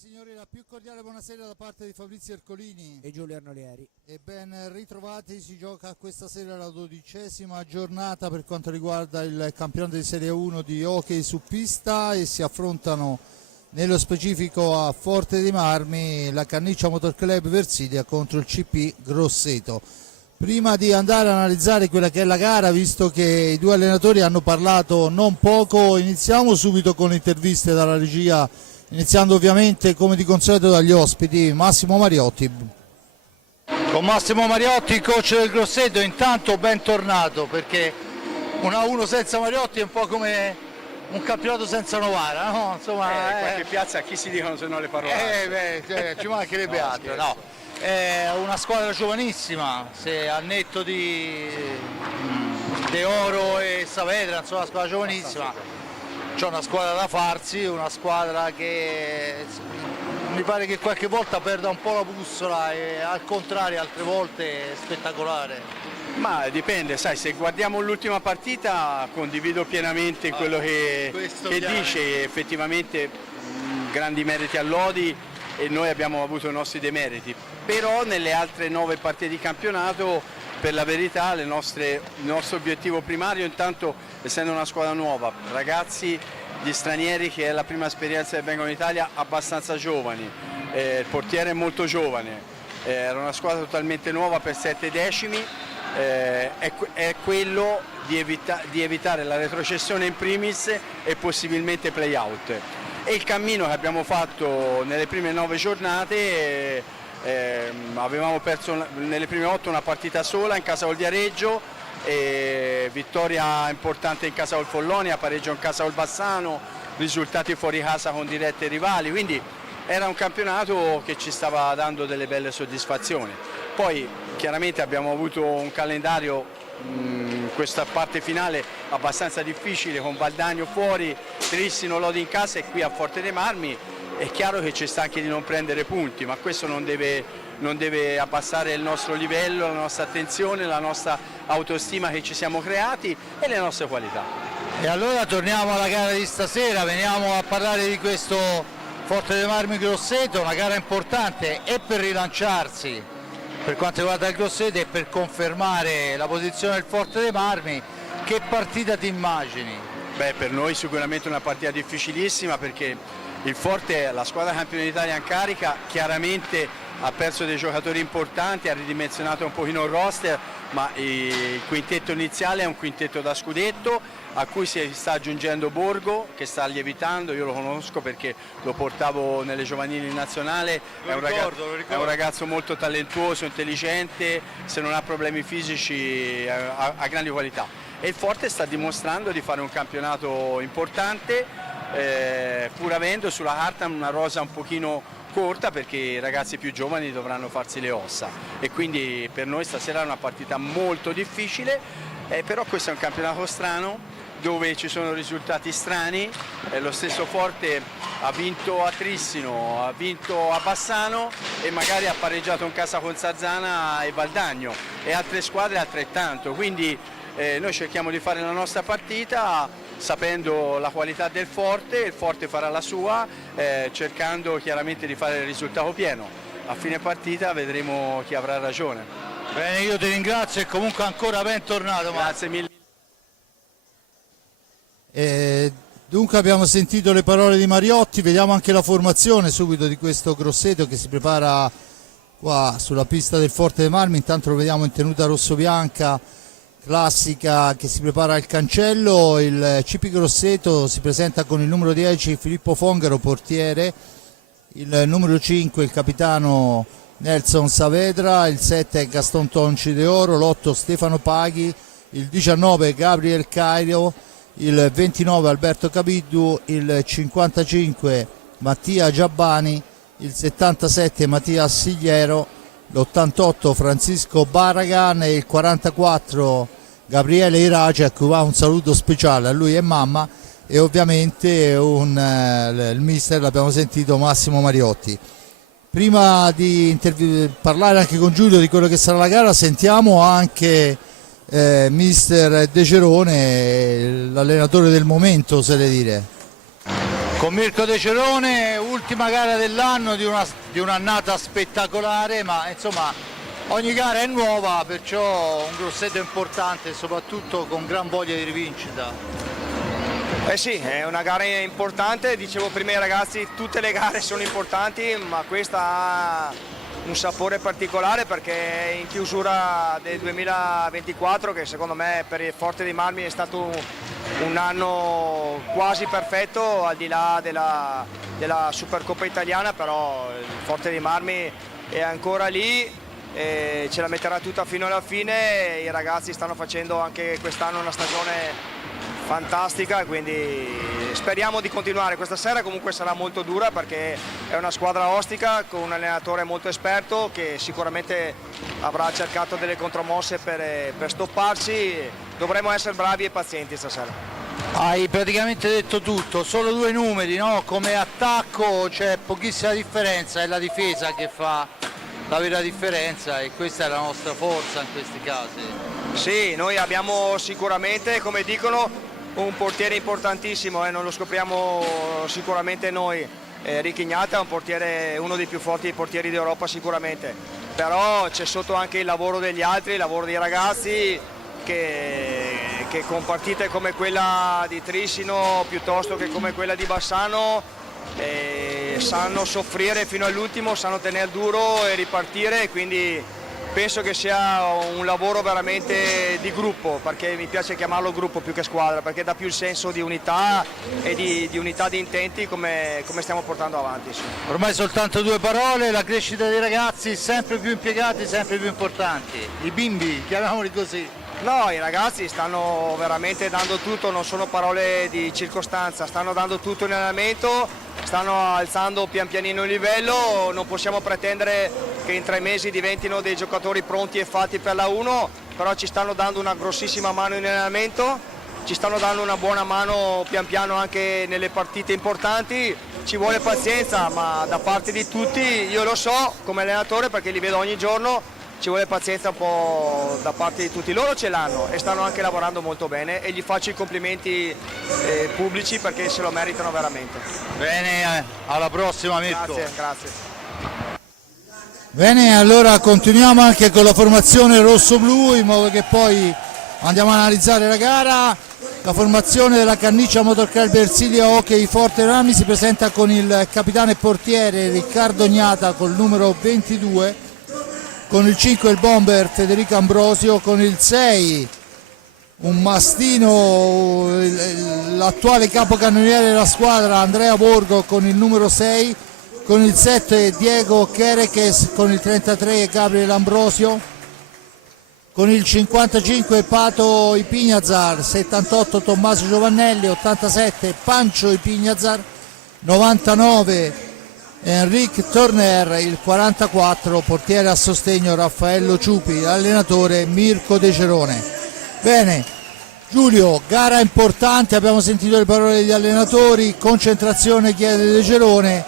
signori, la più cordiale buonasera da parte di Fabrizio Ercolini e Giulio Arnolieri. e ben ritrovati. Si gioca questa sera la 12ª giornata per quanto riguarda il campionato di Serie 1 di hockey su pista e si affrontano nello specifico a Forte dei Marmi la Canniccia Motor Club Versilia contro il CP Grosseto. Prima di andare a analizzare quella che è la gara, visto che i due allenatori hanno parlato non poco, iniziamo subito con le interviste dalla regia, iniziando ovviamente come di consueto dagli ospiti. Massimo Mariotti. Con Massimo Mariotti, coach del Grosseto, intanto bentornato, perché 1-1 senza Mariotti è un po' come un campionato senza Novara, no? Insomma, qualche piazza a chi si dicono se no le parole? ci mancherebbe No, altro, scherzo. no. È una squadra giovanissima, se al netto di De Oro e Saavedra, insomma, una squadra giovanissima. C'è una squadra da farsi, una squadra che mi pare che qualche volta perda un po' la bussola e al contrario altre volte è spettacolare. Ma dipende, sai, se guardiamo l'ultima partita condivido pienamente quello che dice, effettivamente grandi meriti a Lodi e noi abbiamo avuto i nostri demeriti, però nelle altre 9 partite di campionato per la verità il nostro obiettivo primario, intanto essendo una squadra nuova, ragazzi gli stranieri che è la prima esperienza che vengono in Italia abbastanza giovani, il portiere è molto giovane, era una squadra totalmente nuova per 7 decimi, è quello di evitare la retrocessione in primis e possibilmente play out. E il cammino che abbiamo fatto nelle prime 9 giornate, avevamo perso nelle prime 8 una partita sola in casa col Viareggio, vittoria importante in casa col Follonia, pareggio in casa col Bassano, risultati fuori casa con dirette rivali, quindi era un campionato che ci stava dando delle belle soddisfazioni. Poi chiaramente abbiamo avuto un calendario questa parte finale abbastanza difficile con Valdagno fuori, Trissino, Lodi in casa e qui a Forte dei Marmi. È chiaro che ci sta anche di non prendere punti, ma questo non deve abbassare il nostro livello, la nostra attenzione, la nostra autostima che ci siamo creati e le nostre qualità. E allora torniamo alla gara di stasera, veniamo a parlare di questo Forte dei Marmi Grosseto, una gara importante e per rilanciarsi per quanto riguarda il Grosseto e per confermare la posizione del Forte dei Marmi. Che partita ti immagini? Beh, per noi sicuramente una partita difficilissima perché il Forte è la squadra campione d'Italia in carica, chiaramente ha perso dei giocatori importanti, ha ridimensionato un pochino il roster, ma il quintetto iniziale è un quintetto da scudetto a cui si sta aggiungendo Borgo che sta lievitando, io lo conosco perché lo portavo nelle giovanili in nazionale, è un ragazzo molto talentuoso, intelligente, se non ha problemi fisici ha grandi qualità e il Forte sta dimostrando di fare un campionato importante pur avendo sulla carta una rosa un pochino corta perché i ragazzi più giovani dovranno farsi le ossa e quindi per noi stasera è una partita molto difficile, però questo è un campionato strano dove ci sono risultati strani, lo stesso Forte ha vinto a Trissino, ha vinto a Bassano e magari ha pareggiato in casa con Sarzana e Valdagno e altre squadre altrettanto, quindi noi cerchiamo di fare la nostra partita sapendo la qualità del Forte, il Forte farà la sua, cercando chiaramente di fare il risultato pieno. A fine partita vedremo chi avrà ragione. Bene, io ti ringrazio e comunque ancora bentornato. Grazie mille. Dunque abbiamo sentito le parole di Mariotti, vediamo anche la formazione subito di questo Grosseto che si prepara qua sulla pista del Forte dei Marmi. Intanto lo vediamo in tenuta rosso-bianca classica che si prepara al cancello. Il CP Grosseto si presenta con il numero 10 Filippo Fongaro, portiere, il numero 5 il capitano Nelson Saavedra, il 7 Gaston Tonci De Oro, l'8 Stefano Paghi, il 19 Gabriel Cairo, il 29 Alberto Capiddu, il 55 Mattia Giabbani, il 77 Mattia Sigliero, l'88 Francisco Barragan e il 44 Gabriele Irace, a cui va un saluto speciale a lui e mamma, e ovviamente il mister l'abbiamo sentito, Massimo Mariotti. Prima di parlare anche con Giulio di quello che sarà la gara, sentiamo anche mister De Cerone, l'allenatore del momento, oserei dire. Con Mirko De Cerone, l'ultima gara dell'anno di un'annata spettacolare, ma insomma ogni gara è nuova, perciò un grosseto importante, soprattutto con gran voglia di rivincita. Eh sì, è una gara importante, dicevo prima ai ragazzi, tutte le gare sono importanti, ma questa ha un sapore particolare perché è in chiusura del 2024, che secondo me per il Forte dei Marmi è stato un anno quasi perfetto, al di là della Supercoppa italiana, però il Forte dei Marmi è ancora lì e ce la metterà tutta fino alla fine. I ragazzi stanno facendo anche quest'anno una stagione fantastica, quindi speriamo di continuare. Questa sera comunque sarà molto dura perché è una squadra ostica con un allenatore molto esperto che sicuramente avrà cercato delle contromosse per stopparci. Dovremo essere bravi e pazienti stasera. Hai praticamente detto tutto, solo due numeri, no? Come attacco c'è pochissima differenza, è la difesa che fa la vera differenza e questa è la nostra forza in questi casi. Sì, noi abbiamo sicuramente, come dicono, un portiere importantissimo, non lo scopriamo sicuramente noi. Ricky Gnata è un portiere, uno dei più forti portieri d'Europa sicuramente, però c'è sotto anche il lavoro degli altri, il lavoro dei ragazzi che con partite come quella di Trissino piuttosto che come quella di Bassano sanno soffrire fino all'ultimo, sanno tenere duro e ripartire, quindi penso che sia un lavoro veramente di gruppo, perché mi piace chiamarlo gruppo più che squadra, perché dà più il senso di unità e di unità di intenti come stiamo portando avanti. Sì. Ormai soltanto due parole, la crescita dei ragazzi sempre più impiegati, sempre più importanti, i bimbi, chiamiamoli così. No, i ragazzi stanno veramente dando tutto, non sono parole di circostanza, stanno dando tutto in allenamento, stanno alzando pian pianino il livello, non possiamo pretendere che in 3 mesi diventino dei giocatori pronti e fatti per la 1, però ci stanno dando una grossissima mano in allenamento, ci stanno dando una buona mano pian piano anche nelle partite importanti, ci vuole pazienza, ma da parte di tutti, io lo so come allenatore perché li vedo ogni giorno, ci vuole pazienza un po' da parte di tutti, loro ce l'hanno e stanno anche lavorando molto bene e gli faccio i complimenti pubblici perché se lo meritano veramente. Bene, alla prossima Mirko. Grazie. Bene, allora continuiamo anche con la formazione rosso-blu in modo che poi andiamo a analizzare la gara. La formazione della Canniccia Motor Club Ersilia Hockey Forte Marmi si presenta con il capitano e portiere Riccardo Gnata col numero 22, con il 5 il bomber Federico Ambrosio, con il 6 un mastino, l'attuale capocannoniere della squadra Andrea Borgo con il numero 6, con il 7 Diego Chereches, con il 33 Gabriele Ambrosio, con il 55 Pato Ipignazar, 78 Tommaso Giovannelli, 87 Pancio Ipignazar, 99 Enrique Turner, il 44 portiere a sostegno Raffaello Ciupi, allenatore Mirko De Cerone. Bene, Giulio, gara importante, abbiamo sentito le parole degli allenatori, concentrazione chiede De Cerone,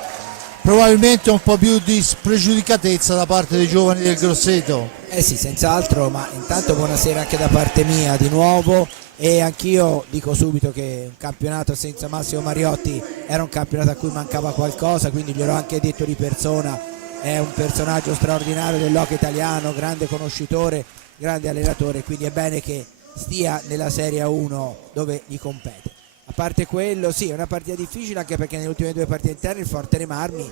probabilmente un po' più di spregiudicatezza da parte dei giovani del Grosseto. Sì, senz'altro, ma intanto buonasera anche da parte mia di nuovo. E anch'io dico subito che un campionato senza Massimo Mariotti era un campionato a cui mancava qualcosa, quindi gliel'ho anche detto di persona, è un personaggio straordinario dell'hockey italiano, grande conoscitore, grande allenatore, quindi è bene che stia nella Serie 1 dove gli compete. A parte quello, sì, è una partita difficile anche perché nelle ultime 2 partite interne il Forte dei Marmi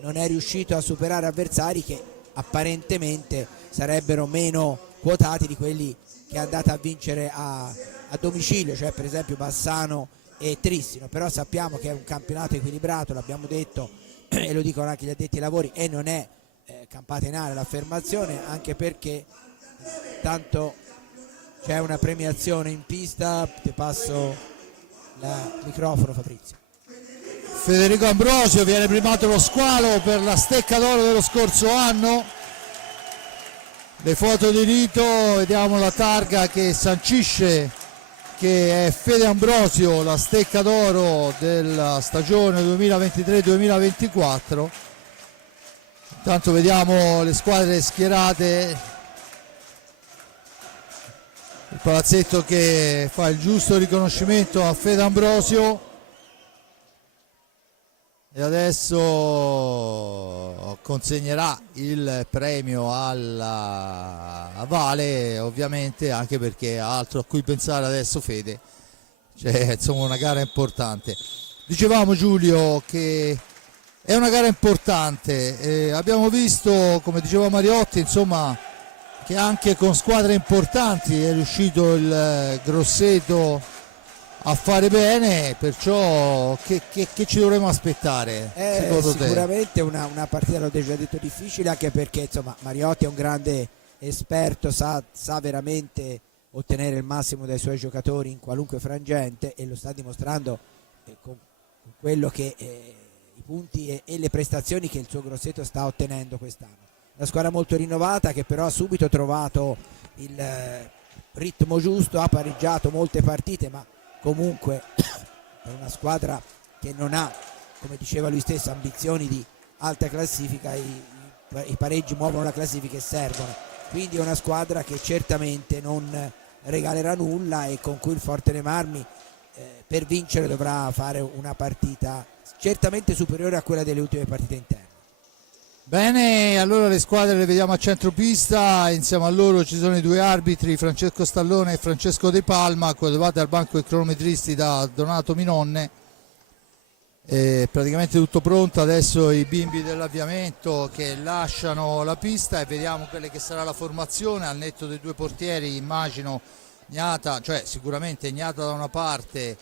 non è riuscito a superare avversari che apparentemente sarebbero meno quotati di quelli che è andata a vincere a domicilio, cioè per esempio Bassano e Trissino, però sappiamo che è un campionato equilibrato, l'abbiamo detto e lo dicono anche gli addetti ai lavori, e non è campatenale l'affermazione, anche perché tanto c'è una premiazione in pista. Ti passo il microfono, Fabrizio. Federico Ambrosio, viene primato lo squalo per la stecca d'oro dello scorso anno. Le foto di rito, vediamo la targa che sancisce che è Fede Ambrosio la stecca d'oro della stagione 2023-2024. Intanto vediamo le squadre schierate, il palazzetto che fa il giusto riconoscimento a Fede Ambrosio. E adesso consegnerà il premio alla Vale, ovviamente, anche perché ha altro a cui pensare adesso Fede, cioè insomma una gara importante. Dicevamo, Giulio, che è una gara importante, abbiamo visto, come diceva Mariotti, insomma, che anche con squadre importanti è riuscito il Grosseto a fare bene, perciò che ci dovremo aspettare secondo te? Sicuramente una partita, l'ho già detto, difficile, anche perché insomma Mariotti è un grande esperto, sa veramente ottenere il massimo dai suoi giocatori in qualunque frangente, e lo sta dimostrando con quello che i punti e le prestazioni che il suo Grosseto sta ottenendo quest'anno. Una squadra molto rinnovata, che però ha subito trovato il ritmo giusto, ha pareggiato molte partite, ma comunque è una squadra che non ha, come diceva lui stesso, ambizioni di alta classifica. I pareggi muovono la classifica e servono, quindi è una squadra che certamente non regalerà nulla e con cui il Forte dei Marmi per vincere dovrà fare una partita certamente superiore a quella delle ultime partite interne. Bene, allora le squadre le vediamo a centropista, insieme a loro ci sono i due arbitri, Francesco Stallone e Francesco De Palma, coadiuvati al banco dei cronometristi da Donato Minonne. Praticamente tutto pronto, adesso i bimbi dell'avviamento che lasciano la pista e vediamo quella che sarà la formazione, al netto dei due portieri, immagino Gnata, cioè sicuramente Gnata da una parte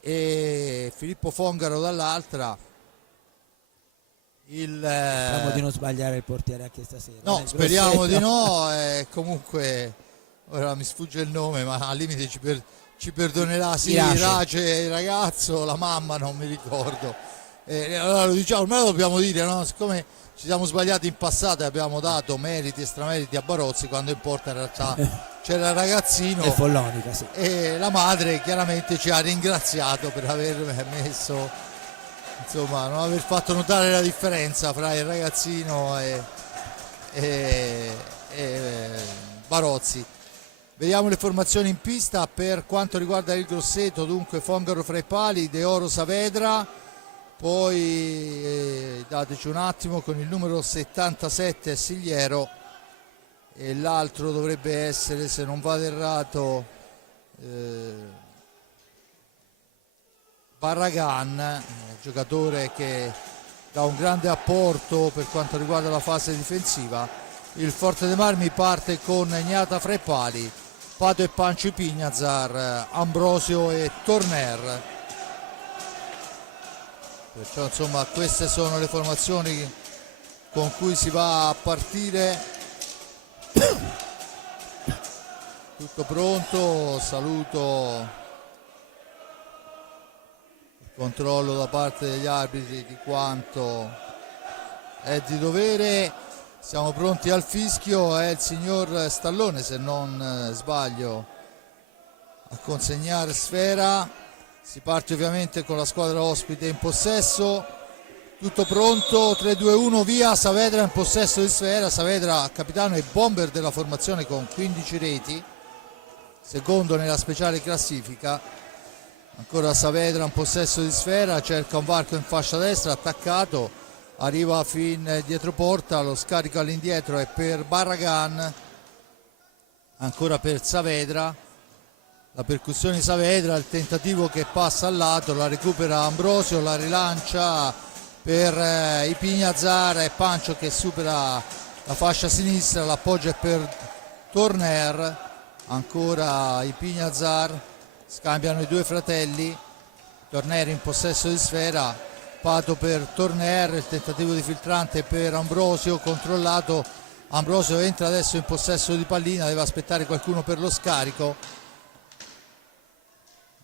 e Filippo Fongaro dall'altra. Speriamo di non sbagliare il portiere anche stasera. No, speriamo di no. Comunque ora mi sfugge il nome, ma al limite ci perdonerà. Sì, Irace, il ragazzo, la mamma non mi ricordo. Allora lo diciamo, ormai lo dobbiamo dire, no? Siccome ci siamo sbagliati in passato e abbiamo dato meriti e strameriti a Barozzi, quando in porta in realtà c'era il ragazzino e Follonica, sì. E la madre chiaramente ci ha ringraziato per aver messo, insomma, non aver fatto notare la differenza fra il ragazzino e Barozzi. Vediamo le formazioni in pista per quanto riguarda il Grosseto. Dunque Fongaro fra i pali, De Oro Saavedra, poi dateci un attimo, con il numero 77 Sigliero, e l'altro dovrebbe essere, se non vado errato, Barragan, giocatore che dà un grande apporto per quanto riguarda la fase difensiva. Il Forte dei Marmi parte con Gnata fra i pali, Pato e Pancio Pignazar, Ambrosio e Torner. Perciò insomma queste sono le formazioni con cui si va a partire. Tutto pronto, saluto il controllo da parte degli arbitri di quanto è di dovere. Siamo pronti al fischio, è il signor Stallone, se non sbaglio, a consegnare sfera. Si parte ovviamente con la squadra ospite in possesso. Tutto pronto, 3-2-1, via. Saavedra in possesso di sfera. Saavedra, capitano e bomber della formazione con 15 reti, secondo nella speciale classifica. Ancora Saavedra in possesso di sfera, cerca un varco in fascia destra, attaccato, arriva fin dietro porta, lo scarico all'indietro è per Barragan, ancora per Saavedra, la percussione di Saavedra, il tentativo che passa al lato, la recupera Ambrosio, la rilancia per i Pignazar e Pancio che supera la fascia sinistra, l'appoggio è per Torner, ancora i Pignazar, scambiano i due fratelli, Torner in possesso di sfera, Pato per Torner, il tentativo di filtrante per Ambrosio, controllato, Ambrosio entra adesso in possesso di pallina, deve aspettare qualcuno per lo scarico.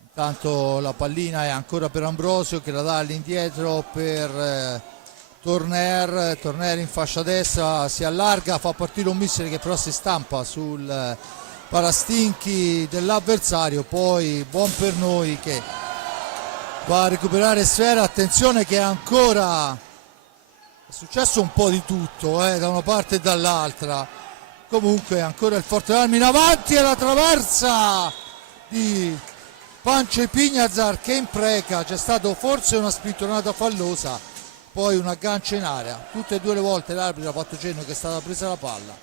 Intanto la pallina è ancora per Ambrosio che la dà all'indietro per Torner, Torner in fascia destra, si allarga, fa partire un missile che però si stampa sul parastinchi dell'avversario, poi buon per noi che va a recuperare sfera. Attenzione che ancora è successo un po' di tutto da una parte e dall'altra. Comunque ancora il Forte dei Marmi in avanti e la traversa di Pancio e Pignazar che impreca. C'è stato forse una spintonata fallosa, poi un aggancio in area. Tutte e due le volte l'arbitro ha fatto cenno che è stata presa la palla.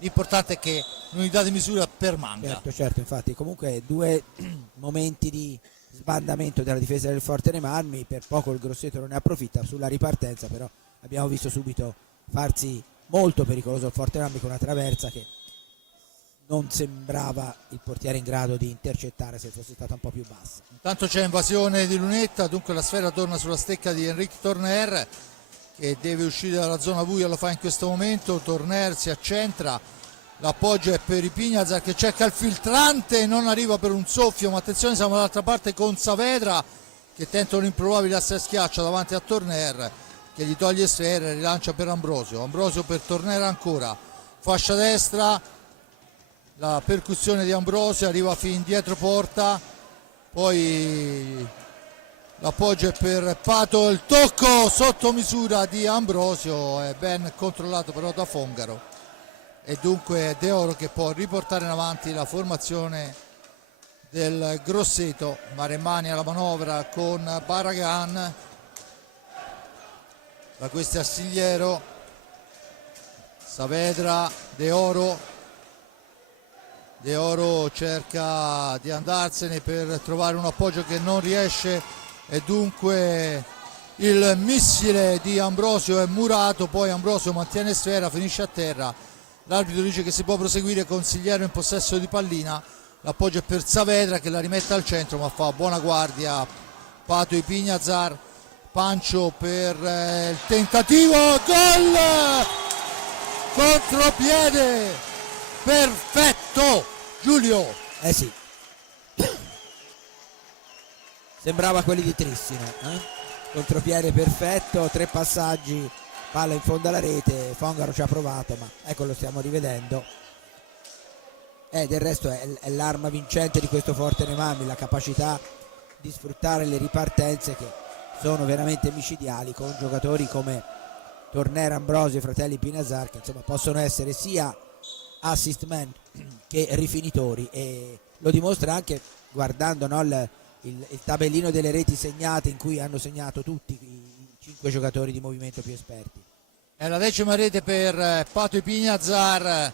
L'importante è che l'unità di misura permanga. Certo, infatti comunque due momenti di sbandamento della difesa del Forte dei Marmi, per poco il Grosseto non ne approfitta. Sulla ripartenza però abbiamo visto subito farsi molto pericoloso il Forte dei Marmi con una traversa che non sembrava il portiere in grado di intercettare se fosse stata un po' più bassa. Intanto c'è invasione di Lunetta, dunque la sfera torna sulla stecca di Enrique Torner che deve uscire dalla zona buia, lo fa in questo momento. Torner si accentra, l'appoggio è per Ipignazar che cerca il filtrante, non arriva per un soffio, ma attenzione, siamo dall'altra parte con Saavedra che tenta un improbabile asse a schiaccia davanti a Torner che gli toglie sfera e rilancia per Ambrosio per Torner ancora, fascia destra, la percussione di Ambrosio arriva fin dietro porta, poi l'appoggio è per Pato, il tocco sotto misura di Ambrosio è ben controllato però da Fongaro e dunque è De Oro che può riportare in avanti la formazione del Grosseto. Maremmani alla manovra con Barragan, da questo Astigliero, Saavedra, De Oro cerca di andarsene per trovare un appoggio che non riesce e dunque il missile di Ambrosio è murato, poi Ambrosio mantiene sfera, finisce a terra, l'arbitro dice che si può proseguire, Consigliero in possesso di pallina, l'appoggio è per Saavedra che la rimette al centro ma fa buona guardia Pato Ipignazar, Pancio per il tentativo, gol, contropiede perfetto Giulio. Sì, sembrava quelli di Trissina, contropiede perfetto, 3 passaggi, palla in fondo alla rete, Fongaro ci ha provato ma ecco lo stiamo rivedendo. Del resto è l'arma vincente di questo Forte dei Marmi, la capacità di sfruttare le ripartenze che sono veramente micidiali con giocatori come Torner, Ambrosio e fratelli Pinazar che insomma possono essere sia assist man che rifinitori e lo dimostra anche guardando, no, il tabellino delle reti segnate in cui hanno segnato tutti i 5 giocatori di movimento più esperti. È la 10ª rete per Pato Ipignazar,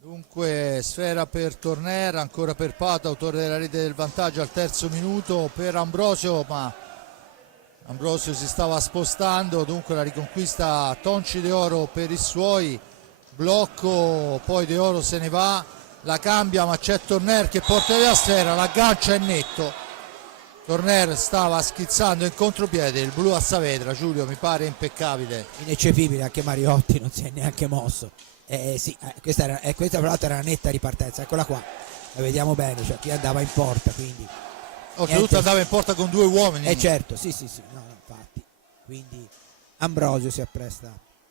dunque sfera per Torner, ancora per Pato, autore della rete del vantaggio al 3° minuto, per Ambrosio ma Ambrosio si stava spostando, dunque la riconquista Tonci De Oro per i suoi, blocco, poi De Oro se ne va, la cambia ma c'è Torner che porta via sfera, l'aggancio è netto, Torner stava schizzando in contropiede, il blu a Saavedra, Giulio mi pare impeccabile, ineccepibile, anche Mariotti non si è neanche mosso. Questa tra l'altro era una netta ripartenza, eccola qua, la vediamo bene, cioè chi andava in porta, quindi oltretutto andava in porta con 2 uomini. Certo, sì, no, infatti, quindi Ambrosio si appresta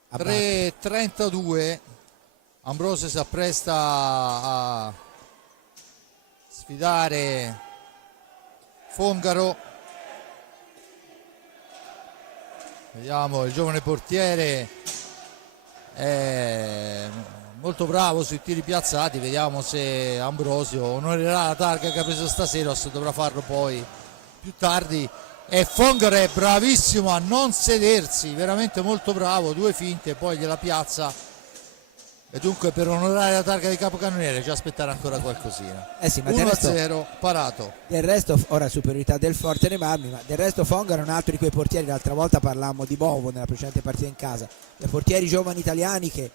a 3:32, Ambrosio si appresta a sfidare Fongaro, vediamo il giovane portiere è molto bravo sui tiri piazzati, vediamo se Ambrosio onorerà la targa che ha preso stasera o se dovrà farlo poi più tardi. E Fongaro è bravissimo a non sedersi, veramente molto bravo, 2 finte poi gliela piazza e dunque per onorare la targa di capocannoniere c'è aspettare ancora qualcosina. Sì, ma 1-0 parato. Del resto ora superiorità del Forte dei Marmi, ma del resto Fongaro è un altro di quei portieri, l'altra volta parlammo di Bovo nella precedente partita in casa, dei portieri giovani italiani che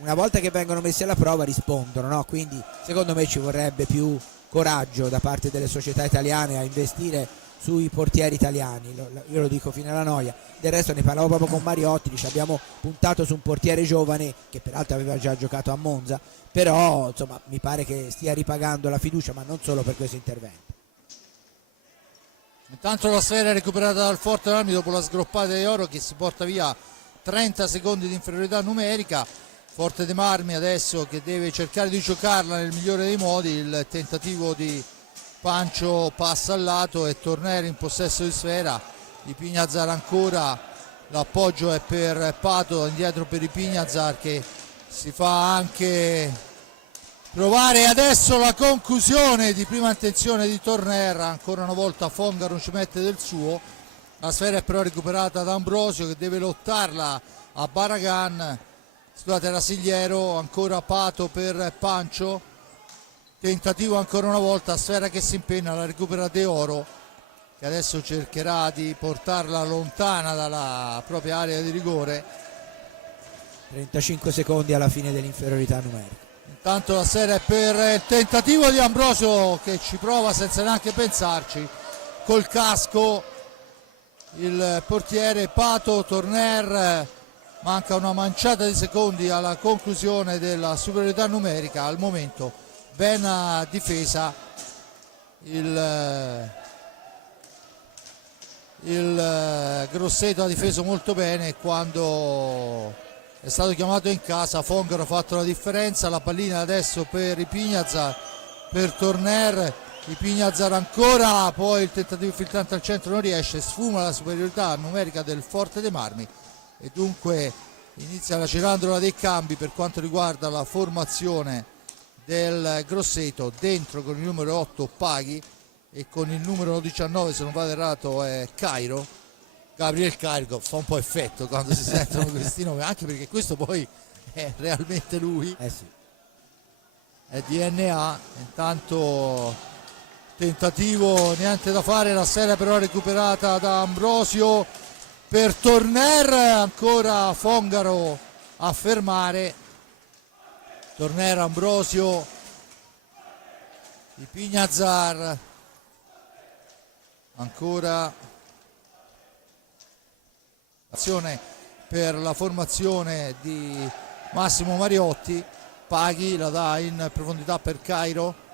una volta che vengono messi alla prova rispondono, no? Quindi secondo me ci vorrebbe più coraggio da parte delle società italiane a investire sui portieri italiani, io lo dico fino alla noia. Del resto ne parlavo proprio con Mariotti, dice abbiamo puntato su un portiere giovane che peraltro aveva già giocato a Monza, però insomma mi pare che stia ripagando la fiducia, ma non solo per questo intervento. Intanto la sfera è recuperata dal Forte dei Marmi dopo la sgroppata di Oro che si porta via 30 secondi di inferiorità numerica. Forte dei Marmi adesso che deve cercare di giocarla nel migliore dei modi, il tentativo di Pancio passa al lato e Torner in possesso di sfera, Ipignazar ancora, l'appoggio è per Pato, indietro per Ipignazar che si fa anche provare adesso la conclusione di prima intenzione di Torner, ancora una volta Fongaro ci mette del suo La sfera è però recuperata da Ambrosio che deve lottarla a Barragan. Scusate, Rasigliero, ancora Pato per Pancio. Tentativo ancora una volta, sfera che si impenna, la recupera De Oro, che adesso cercherà di portarla lontana dalla propria area di rigore. 35 secondi alla fine dell'inferiorità numerica. Intanto la sfera è per il tentativo di Ambrosio che ci prova senza neanche pensarci. Col casco il portiere Pato. Torner, manca una manciata di secondi alla conclusione della superiorità numerica. Al momento ben difesa, il Grosseto ha difeso molto bene. Quando è stato chiamato in casa, Fongaro ha fatto la differenza. La pallina adesso per Ipignazar, per Torner. Ipignazar ancora, poi il tentativo filtrante al centro non riesce, sfuma la superiorità numerica del Forte dei Marmi e dunque inizia la cerandola dei cambi per quanto riguarda la formazione del Grosseto. Dentro con il numero 8 Paghi e con il numero 19, se non vado errato, è Cairo. Gabriel Cairo, fa un po' effetto quando si sentono questi nomi, anche perché questo poi è realmente lui, Sì. È DNA. Intanto tentativo, niente da fare, la sfera però recuperata da Ambrosio per Torner, ancora Fongaro a fermare. Torner, Ambrosio, Ipignazar, ancora azione per la formazione di Massimo Mariotti. Paghi la dà in profondità per Cairo,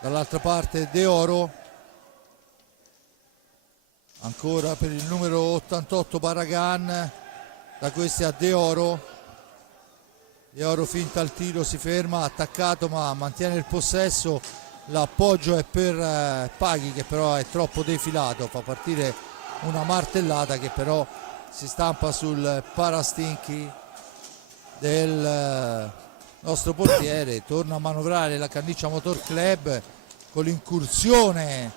dall'altra parte De Oro, ancora per il numero 88 Barragan, da questi a De Oro. De Oro finta il tiro, si ferma, attaccato ma mantiene il possesso. L'appoggio è per Paghi che però è troppo defilato, fa partire una martellata che però si stampa sul parastinchi del nostro portiere. Torna a manovrare la Canniccia Motor Club con l'incursione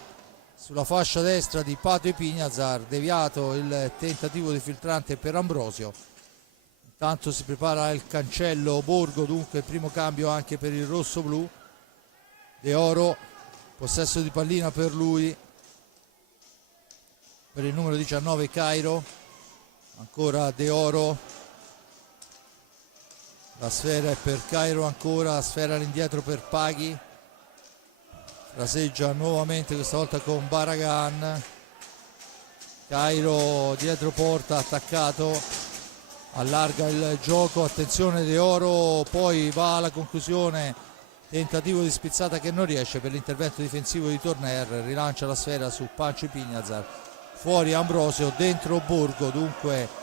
sulla fascia destra di Pato Ipignazar, deviato il tentativo di filtrante per Ambrosio. Intanto si prepara il cancello Borgo, dunque il primo cambio anche per il rosso-blu. De Oro, possesso di pallina per lui, per il numero 19 Cairo, ancora De Oro. La sfera è per Cairo ancora, la sfera all'indietro per Paghi. Fraseggia nuovamente, questa volta con Barragan. Cairo dietro porta, attaccato, allarga il gioco, attenzione De Oro, poi va alla conclusione, tentativo di spizzata che non riesce per l'intervento difensivo di Torner, rilancia la sfera su Pancio Ipignazar, fuori Ambrosio, dentro Borgo, dunque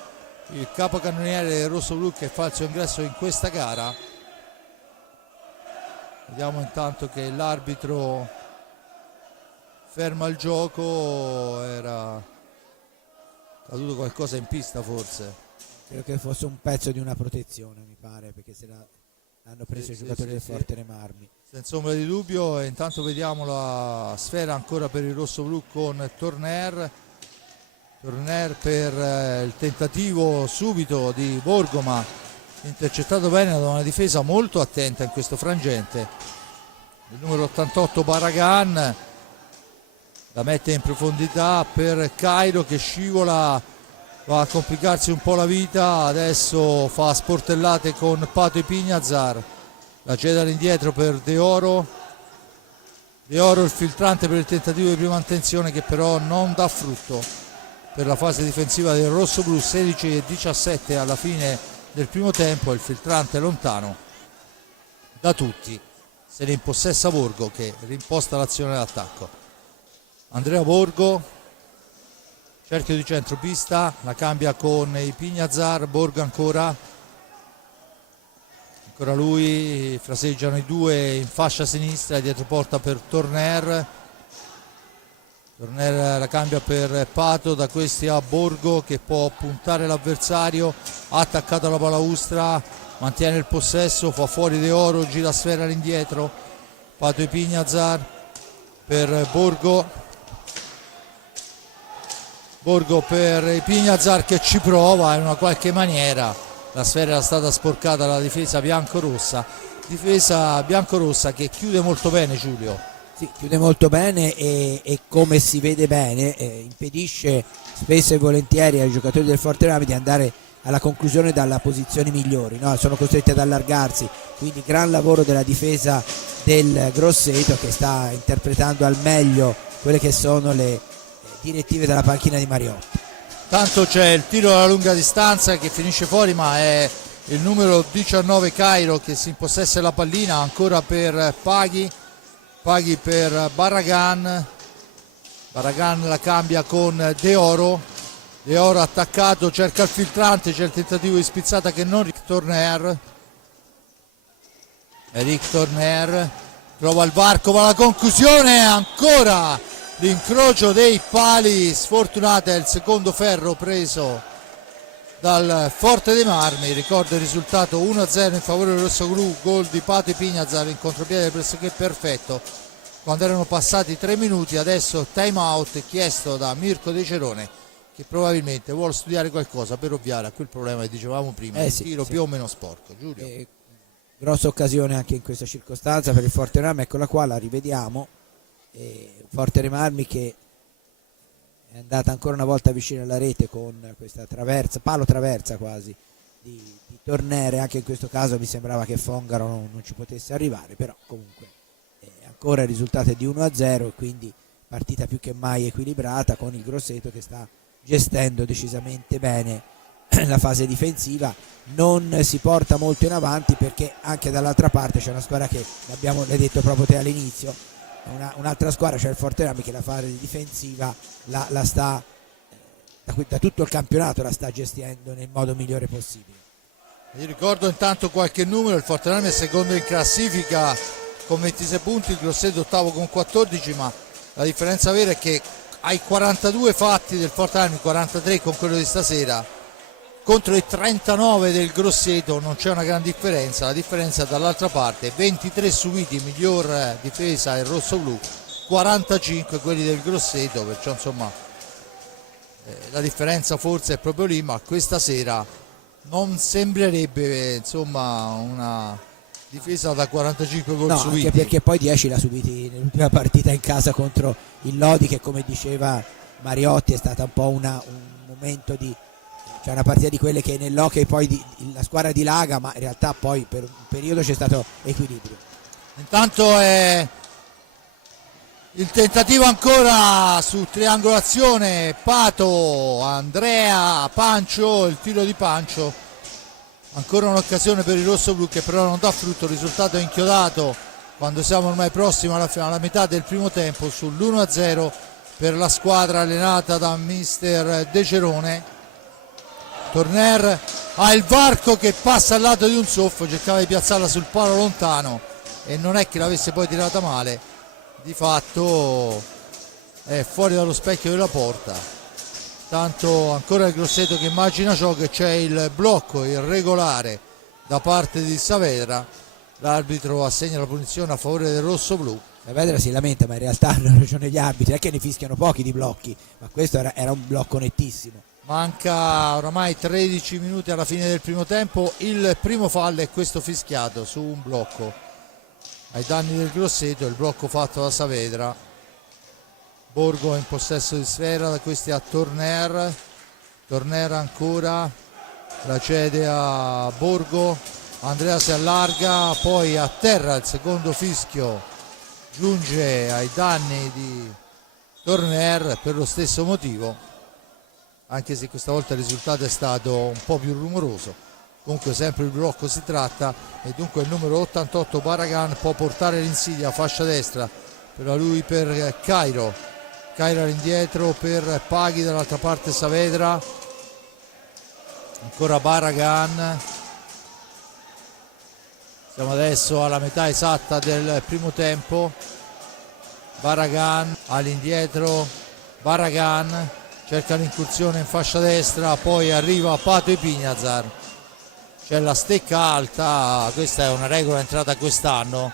il capocannoniere del rosso-blu che fa il suo ingresso in questa gara. Vediamo intanto che l'arbitro ferma il gioco, era caduto qualcosa in pista forse. Credo che fosse un pezzo di una protezione, mi pare, perché l'hanno preso i giocatori del Forte dei Marmi. Senza ombra di dubbio. E intanto vediamo la sfera ancora per il rosso-blu con Torner. Torner per il tentativo subito di Borgo, ma intercettato bene da una difesa molto attenta in questo frangente. Il numero 88 Barragan la mette in profondità per Cairo che scivola, va a complicarsi un po' la vita, adesso fa sportellate con Pato Ipignazar, la cede all'indietro per De Oro. De Oro il filtrante per il tentativo di prima intenzione che però non dà frutto per la fase difensiva del rosso-blu. 16-17 alla fine del primo tempo, il filtrante lontano da tutti, se ne impossessa Borgo che rimposta l'azione d'attacco. Andrea Borgo, cerchio di centropista, la cambia con Ipignazar. Borgo ancora lui, fraseggiano i due in fascia sinistra, dietro porta per Torner. Torner la cambia per Pato, da questi a Borgo che può puntare l'avversario, ha attaccato alla balaustra, mantiene il possesso, fa fuori De Oro, gira sfera all'indietro. Pato Ipignazar per Borgo, Borgo per Pignazar che ci prova in una qualche maniera. La sfera era stata sporcata dalla difesa biancorossa che chiude molto bene, Giulio. Sì, chiude molto bene e come si vede bene impedisce spesso e volentieri ai giocatori del Fortename di andare alla conclusione dalle posizioni migliori, no? Sono costretti ad allargarsi, quindi gran lavoro della difesa del Grosseto che sta interpretando al meglio quelle che sono le direttive della panchina di Mariotti. Tanto c'è il tiro alla lunga distanza che finisce fuori, ma è il numero 19 Cairo che si impossessa la pallina, ancora per Paghi per Barragan la cambia con De Oro attaccato, cerca il filtrante, c'è il tentativo di spizzata che non Eric Torner trova il varco, ma la conclusione, ancora l'incrocio dei pali, sfortunata, è il secondo ferro preso dal Forte dei Marmi. Ricordo il risultato 1-0 in favore del rossoblu, gol di Pato Pignazar in contropiede pressoché perfetto quando erano passati 3 minuti. Adesso time out chiesto da Mirko De Cerone, che probabilmente vuole studiare qualcosa per ovviare a quel problema che dicevamo prima, il tiro più o meno sporco. Giulio. Grossa occasione anche in questa circostanza per il Fortename, eccola qua, la rivediamo. Forte dei Marmi che è andata ancora una volta vicino alla rete con questa palo traversa quasi di Tornere. Anche in questo caso mi sembrava che Fongaro non ci potesse arrivare, però comunque ancora il risultato è di 1-0 e quindi partita più che mai equilibrata, con il Grosseto che sta gestendo decisamente bene la fase difensiva. Non si porta molto in avanti perché anche dall'altra parte c'è una squadra che, l'hai detto proprio te all'inizio, un'altra squadra, cioè il Fortename, che la fase difensiva la sta da tutto il campionato la sta gestendo nel modo migliore possibile. Vi ricordo intanto qualche numero: il Fortename è secondo in classifica con 26 punti, il Grosseto ottavo con 14, ma la differenza vera è che ai 42 fatti del Fortename, 43 con quello di stasera, contro i 39 del Grosseto non c'è una gran differenza. La differenza è dall'altra parte: 23 subiti, miglior difesa il rossoblu, 45 quelli del Grosseto, perciò insomma la differenza forse è proprio lì, ma questa sera non sembrerebbe insomma una difesa da 45 gol subiti. Anche perché poi 10 l'ha subiti nell'ultima partita in casa contro il Lodi, che come diceva Mariotti è stata un po' un momento cioè una partita di quelle che nell'hockey poi la squadra dilaga, ma in realtà poi per un periodo c'è stato equilibrio. Intanto è il tentativo ancora su triangolazione, Pato, Andrea, Pancio, il tiro di Pancio, ancora un'occasione per il rossoblu che però non dà frutto. Il risultato è inchiodato quando siamo ormai prossimi alla metà del primo tempo sull'1-0 per la squadra allenata da mister De Cerone. Torner ha il varco che passa al lato di un soffo, cercava di piazzarla sul palo lontano e non è che l'avesse poi tirata male, di fatto è fuori dallo specchio della porta. Tanto ancora il Grosseto che immagina ciò, che c'è il blocco irregolare da parte di Saavedra. L'arbitro assegna la punizione a favore del rossoblu. Saavedra si lamenta, ma in realtà hanno ragione gli arbitri, è che ne fischiano pochi di blocchi, ma questo era un blocco nettissimo. Manca oramai 13 minuti alla fine del primo tempo, il primo fallo è questo fischiato su un blocco ai danni del Grosseto, il blocco fatto da Saavedra. Borgo in possesso di sfera, da questi a Torner ancora, la cede a Borgo, Andrea si allarga, poi a terra, il secondo fischio giunge ai danni di Torner per lo stesso motivo, anche se questa volta il risultato è stato un po' più rumoroso. Comunque sempre il blocco si tratta, e dunque il numero 88 Barragan può portare l'insidia, fascia destra per Cairo all'indietro per Paghi, dall'altra parte Saavedra, ancora Barragan. Siamo adesso alla metà esatta del primo tempo. Barragan all'indietro, Barragan cerca l'incursione in fascia destra, poi arriva Pato Pignazar, c'è la stecca alta. Questa è una regola entrata quest'anno: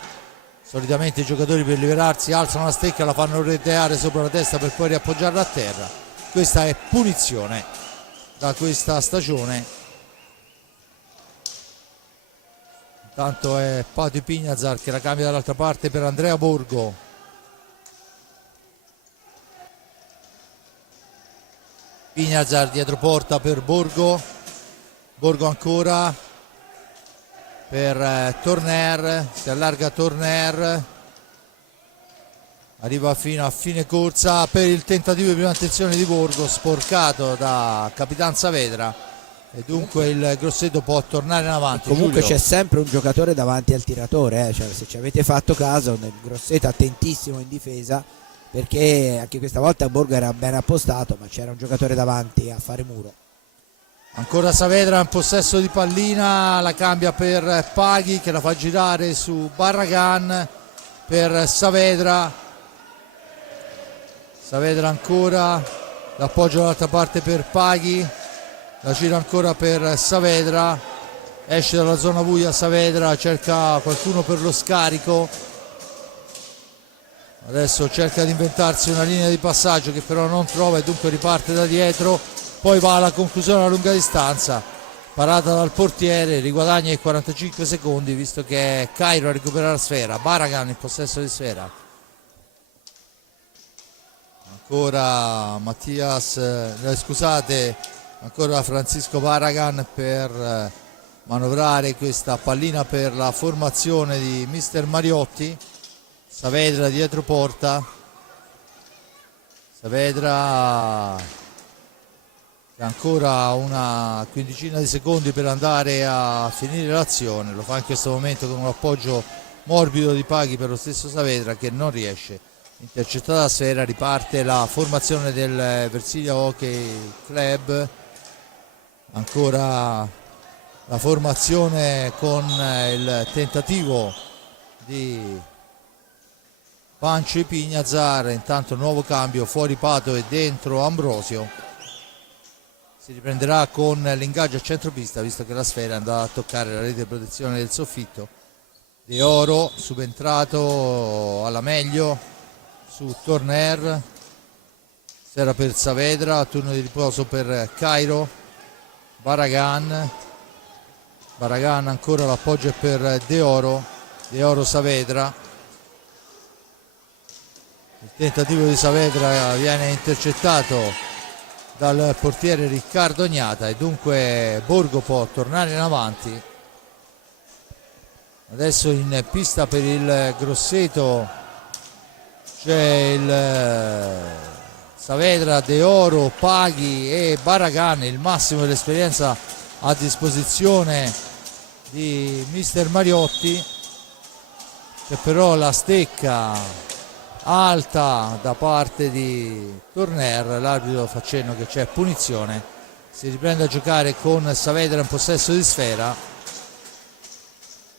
solitamente i giocatori per liberarsi alzano la stecca, la fanno roteare sopra la testa per poi riappoggiarla a terra. questa è punizione da questa stagione. Intanto è Pati Pignazar che la cambia dall'altra parte per Andrea Borgo. Pignazar dietro porta per Borgo, Borgo ancora per Torner, si allarga Torner, arriva fino a fine corsa per il tentativo di prima attenzione di Borgo, sporcato da Capitan Saavedra, e dunque il Grosseto può tornare in avanti. Comunque Giulio. c'è sempre un giocatore davanti al tiratore, cioè, se ci avete fatto caso, nel Grosseto attentissimo in difesa, perché anche questa volta Borgo era ben appostato, ma c'era un giocatore davanti a fare muro. Ancora Saavedra in possesso di pallina, la cambia per Paghi che la fa girare su Barragan per Saavedra. Saavedra ancora, l'appoggio dall'altra parte per Paghi, la gira ancora per Saavedra, esce dalla zona buia Saavedra, cerca qualcuno per lo scarico, adesso cerca di inventarsi una linea di passaggio che però non trova e dunque riparte da dietro, poi va alla conclusione a lunga distanza, parata dal portiere, riguadagna i 45 secondi visto che è Cairo a recuperare la sfera, Barragan in possesso di sfera. Ancora Mattias, scusate, ancora Francisco Barragan per manovrare questa pallina per la formazione di mister Mariotti. Saavedra dietro porta, Saavedra che ha ancora una quindicina di secondi per andare a finire l'azione, lo fa in questo momento con un appoggio morbido di Paghi per lo stesso Saavedra che non riesce. Intercettata la sfera, riparte la formazione del Versilia Hockey Club, ancora la formazione con il tentativo di Pancio e Pignazar, intanto nuovo cambio, fuori Pato e dentro Ambrosio. Si riprenderà con l'ingaggio a centropista visto che la sfera è andata a toccare la rete di protezione del soffitto. De Oro subentrato alla meglio su Torner, sera per Saavedra, turno di riposo per Cairo, Barragan ancora l'appoggio è per De Oro Saavedra, il tentativo di Saavedra viene intercettato dal portiere Riccardo Gnata e dunque Borgo può tornare in avanti. Adesso in pista per il Grosseto c'è il Saavedra, De Oro, Paghi e Barragan, il massimo dell'esperienza a disposizione di mister Mariotti, che però la stecca alta da parte di Torner, l'arbitro fa cenno che c'è punizione, si riprende a giocare con Saavedra in possesso di sfera,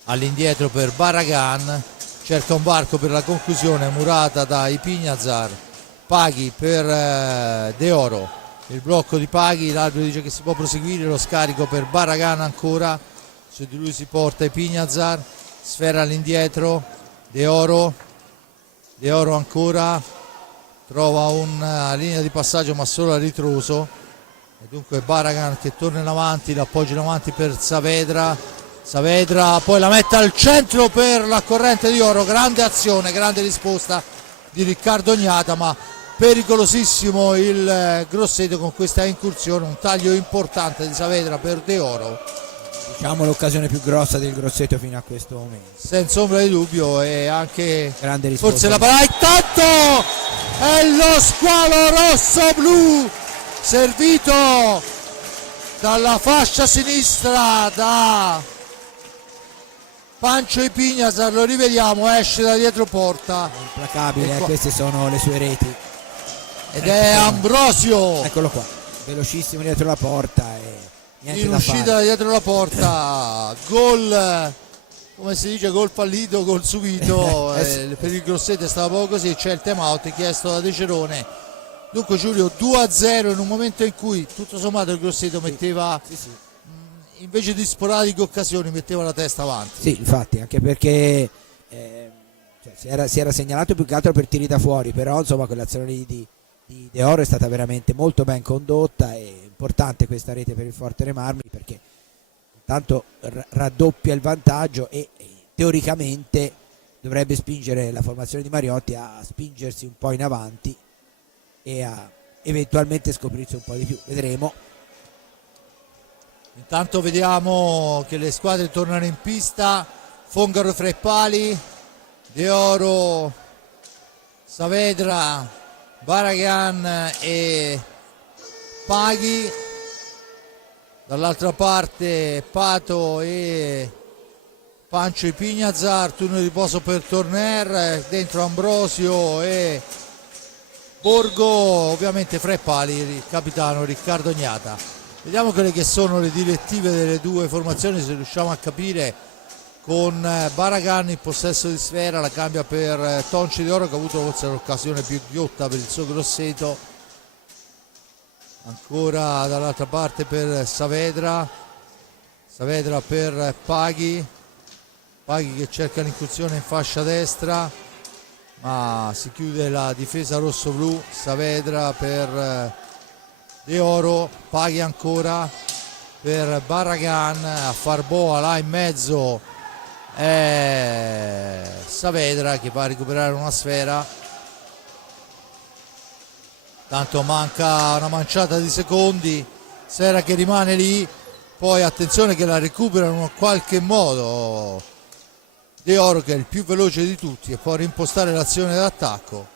all'indietro per Barragan, cerca un varco per la conclusione murata da Ipignazar, Paghi per De Oro, il blocco di Paghi, l'arbitro dice che si può proseguire, lo scarico per Barragan ancora, su di lui si porta Ipignazar, sfera all'indietro, De Oro ancora, trova una linea di passaggio ma solo a ritroso e dunque Barragan che torna in avanti, l'appoggio in avanti per Saavedra poi la mette al centro per la corrente di Oro, grande azione, grande risposta di Riccardo Gnata, ma pericolosissimo il Grosseto con questa incursione, un taglio importante di Saavedra per De Oro, Diciamo l'occasione più grossa del Grosseto fino a questo momento, senza ombra di dubbio, e anche grande risposta. forse la palla, intanto è lo squalo rosso-blu servito dalla fascia sinistra da Pancio Ipignazar, lo rivediamo, esce da dietro porta, Implacabile, queste sono le sue reti. ed è Ambrosio, Eccolo qua, velocissimo dietro la porta e niente in da uscita fare. da dietro la porta, gol, come si dice, gol fallito, gol subito, per il Grosseto è stato poco così, c'è il time out chiesto da De Cerone. Dunque Giulio, 2-0 in un momento in cui tutto sommato il Grosseto metteva, invece di sporadiche occasioni, metteva la testa avanti. Sì, infatti, anche perché si era segnalato più che altro per tiri da fuori, però insomma quell'azione lì di di De Oro è stata veramente molto ben condotta. È importante questa rete per il Forte dei Marmi perché intanto raddoppia il vantaggio e teoricamente dovrebbe spingere la formazione di Mariotti a spingersi un po' in avanti e a eventualmente scoprirsi un po' di più, vedremo. Intanto vediamo che le squadre tornano in pista. Fongaro fra i pali, De Oro, Saavedra, Barragan e Paghi. Dall'altra parte Pato e Pancio Ipignazar, turno di riposo per Torner, dentro Ambrosio e Borgo, ovviamente fra i pali il capitano Riccardo Gnata. Vediamo quelle che sono le direttive delle due formazioni, se riusciamo a capire, con Barragan in possesso di sfera, la cambia per Tonci De Oro che ha avuto forse l'occasione più ghiotta per il suo Grosseto. Ancora dall'altra parte per Saavedra per Paghi che cerca l'incursione in fascia destra ma si chiude la difesa rosso-blu. Saavedra per De Oro, Paghi ancora per Barragan, a far boa là in mezzo Saavedra che va a recuperare una sfera. Tanto manca una manciata di secondi, Sera che rimane lì, poi attenzione che la recuperano in qualche modo De Oro che è il più veloce di tutti e può rimpostare l'azione d'attacco.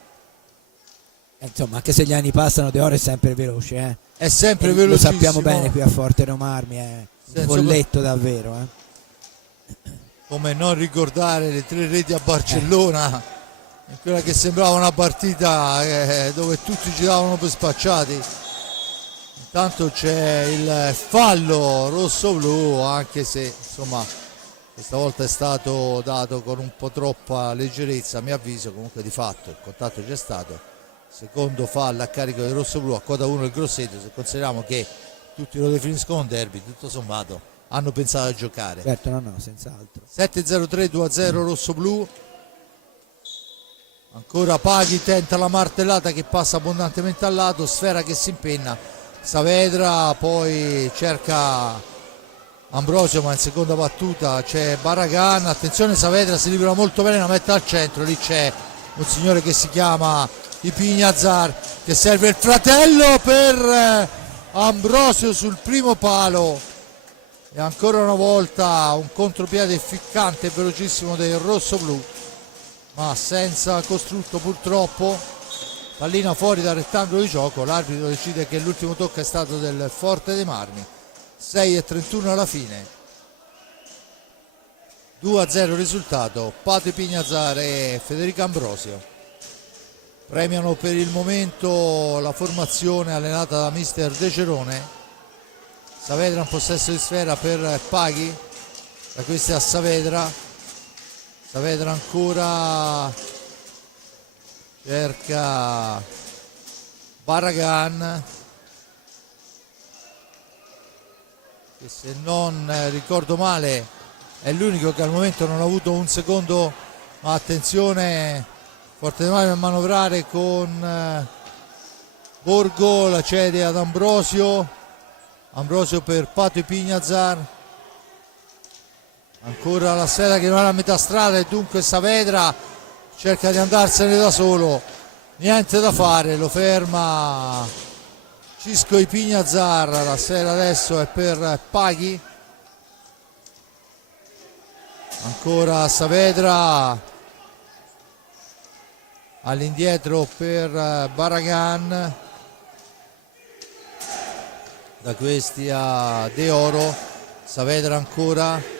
Insomma, anche se gli anni passano, De Oro è sempre veloce, È sempre velocissimo. Lo sappiamo bene qui a Forte dei Marmi, è un folletto davvero. Come non ricordare le 3 reti a Barcellona, in quella che sembrava una partita dove tutti giravano per spacciati. Intanto c'è il fallo rosso-blu, anche se insomma questa volta è stato dato con un po' troppa leggerezza a mio avviso. Comunque di fatto il contatto c'è stato. Secondo fallo a carico del rosso-blu, a quota 1 il Grosseto, se consideriamo che tutti lo definiscono un derby, tutto sommato hanno pensato a giocare. Certo, no, senz'altro. 7-0-3, 2-0 rosso-blu. Ancora Paghi tenta la martellata che passa abbondantemente al lato, sfera che si impenna, Saavedra poi cerca Ambrosio ma in seconda battuta c'è Barragan, attenzione Saavedra si libera molto bene, la mette al centro, lì c'è un signore che si chiama Ipignazar che serve il fratello per Ambrosio sul primo palo e ancora una volta un contropiede ficcante e velocissimo del rosso-blu ma senza costrutto purtroppo. Pallina fuori dal rettangolo di gioco, l'arbitro decide che l'ultimo tocco è stato del Forte dei Marmi. 6-31 alla fine, 2-0 risultato. Pato Ipignazar e Federico Ambrosio premiano per il momento la formazione allenata da mister De Cerone. Saavedra in possesso di sfera per Paghi, da questi a Saavedra ancora cerca Barragan che se non ricordo male è l'unico che al momento non ha avuto un secondo, ma attenzione Forte dei Marmi a manovrare con Borgo, la cede ad Ambrosio per Pato Ipignazar, ancora la sfera che non è a metà strada e dunque Saavedra cerca di andarsene da solo, niente da fare, lo ferma Cisco Ipignazar. La sfera adesso è per Paghi, ancora Saavedra all'indietro per Barragan, da questi a De Oro. Saavedra ancora,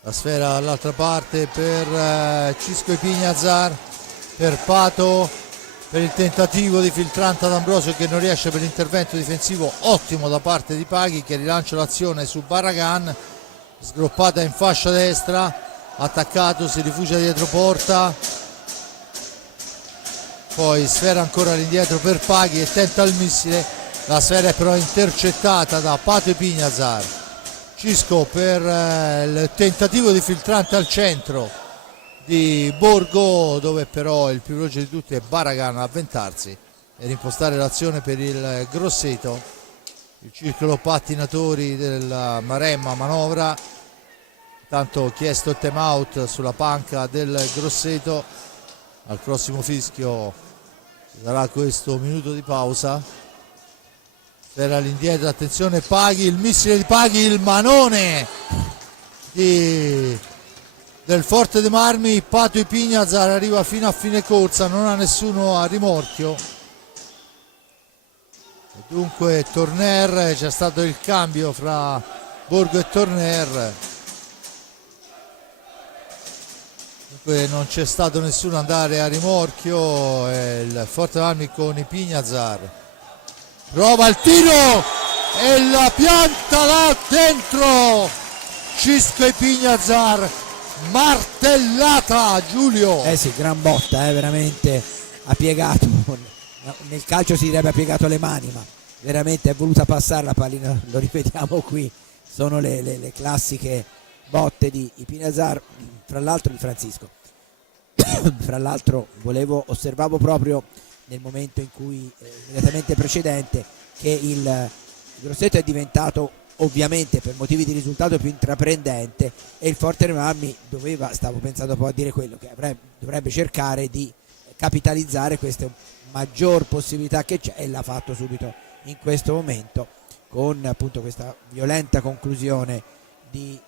la sfera dall'altra parte per Cisco Ipignazar, per Pato, per il tentativo di filtrante ad Ambrosio che non riesce, per l'intervento difensivo ottimo da parte di Paghi che rilancia l'azione su Barragan, sgroppata in fascia destra, attaccato, si rifugia dietro porta, poi sfera ancora all'indietro per Paghi e tenta il missile, la sfera è però intercettata da Pato Ipignazar. Cisco per il tentativo di filtrante al centro di Borgo, dove però il più veloce di tutti è Baragan a avventarsi e impostare l'azione per il Grosseto. Il circolo pattinatori della Maremma manovra, intanto chiesto il time out sulla panca del Grosseto. Al prossimo fischio ci sarà questo minuto di pausa. Era all'indietro, attenzione Paghi, il missile di Paghi, il manone del Forte dei Marmi. Pato Ipignazar arriva fino a fine corsa, non ha nessuno a rimorchio. E dunque Torner, c'è stato il cambio fra Borgo e Torner. Dunque non c'è stato nessuno andare a rimorchio, il Forte dei Marmi con Ipignazar. Prova il tiro e la pianta là dentro. Cisco Ipignazar, martellata Giulio. Sì, gran botta, veramente ha piegato, nel calcio si direbbe ha piegato le mani, ma veramente è voluta passare la pallina, lo ripetiamo qui, sono le classiche botte di Ipignazar, fra l'altro di Francisco. Fra l'altro osservavo proprio nel momento in cui immediatamente precedente che il Grosseto è diventato ovviamente per motivi di risultato più intraprendente e il Forte dei Marmi stavo pensando poi a dire quello che dovrebbe cercare di capitalizzare queste maggior possibilità che c'è, e l'ha fatto subito in questo momento con appunto questa violenta conclusione di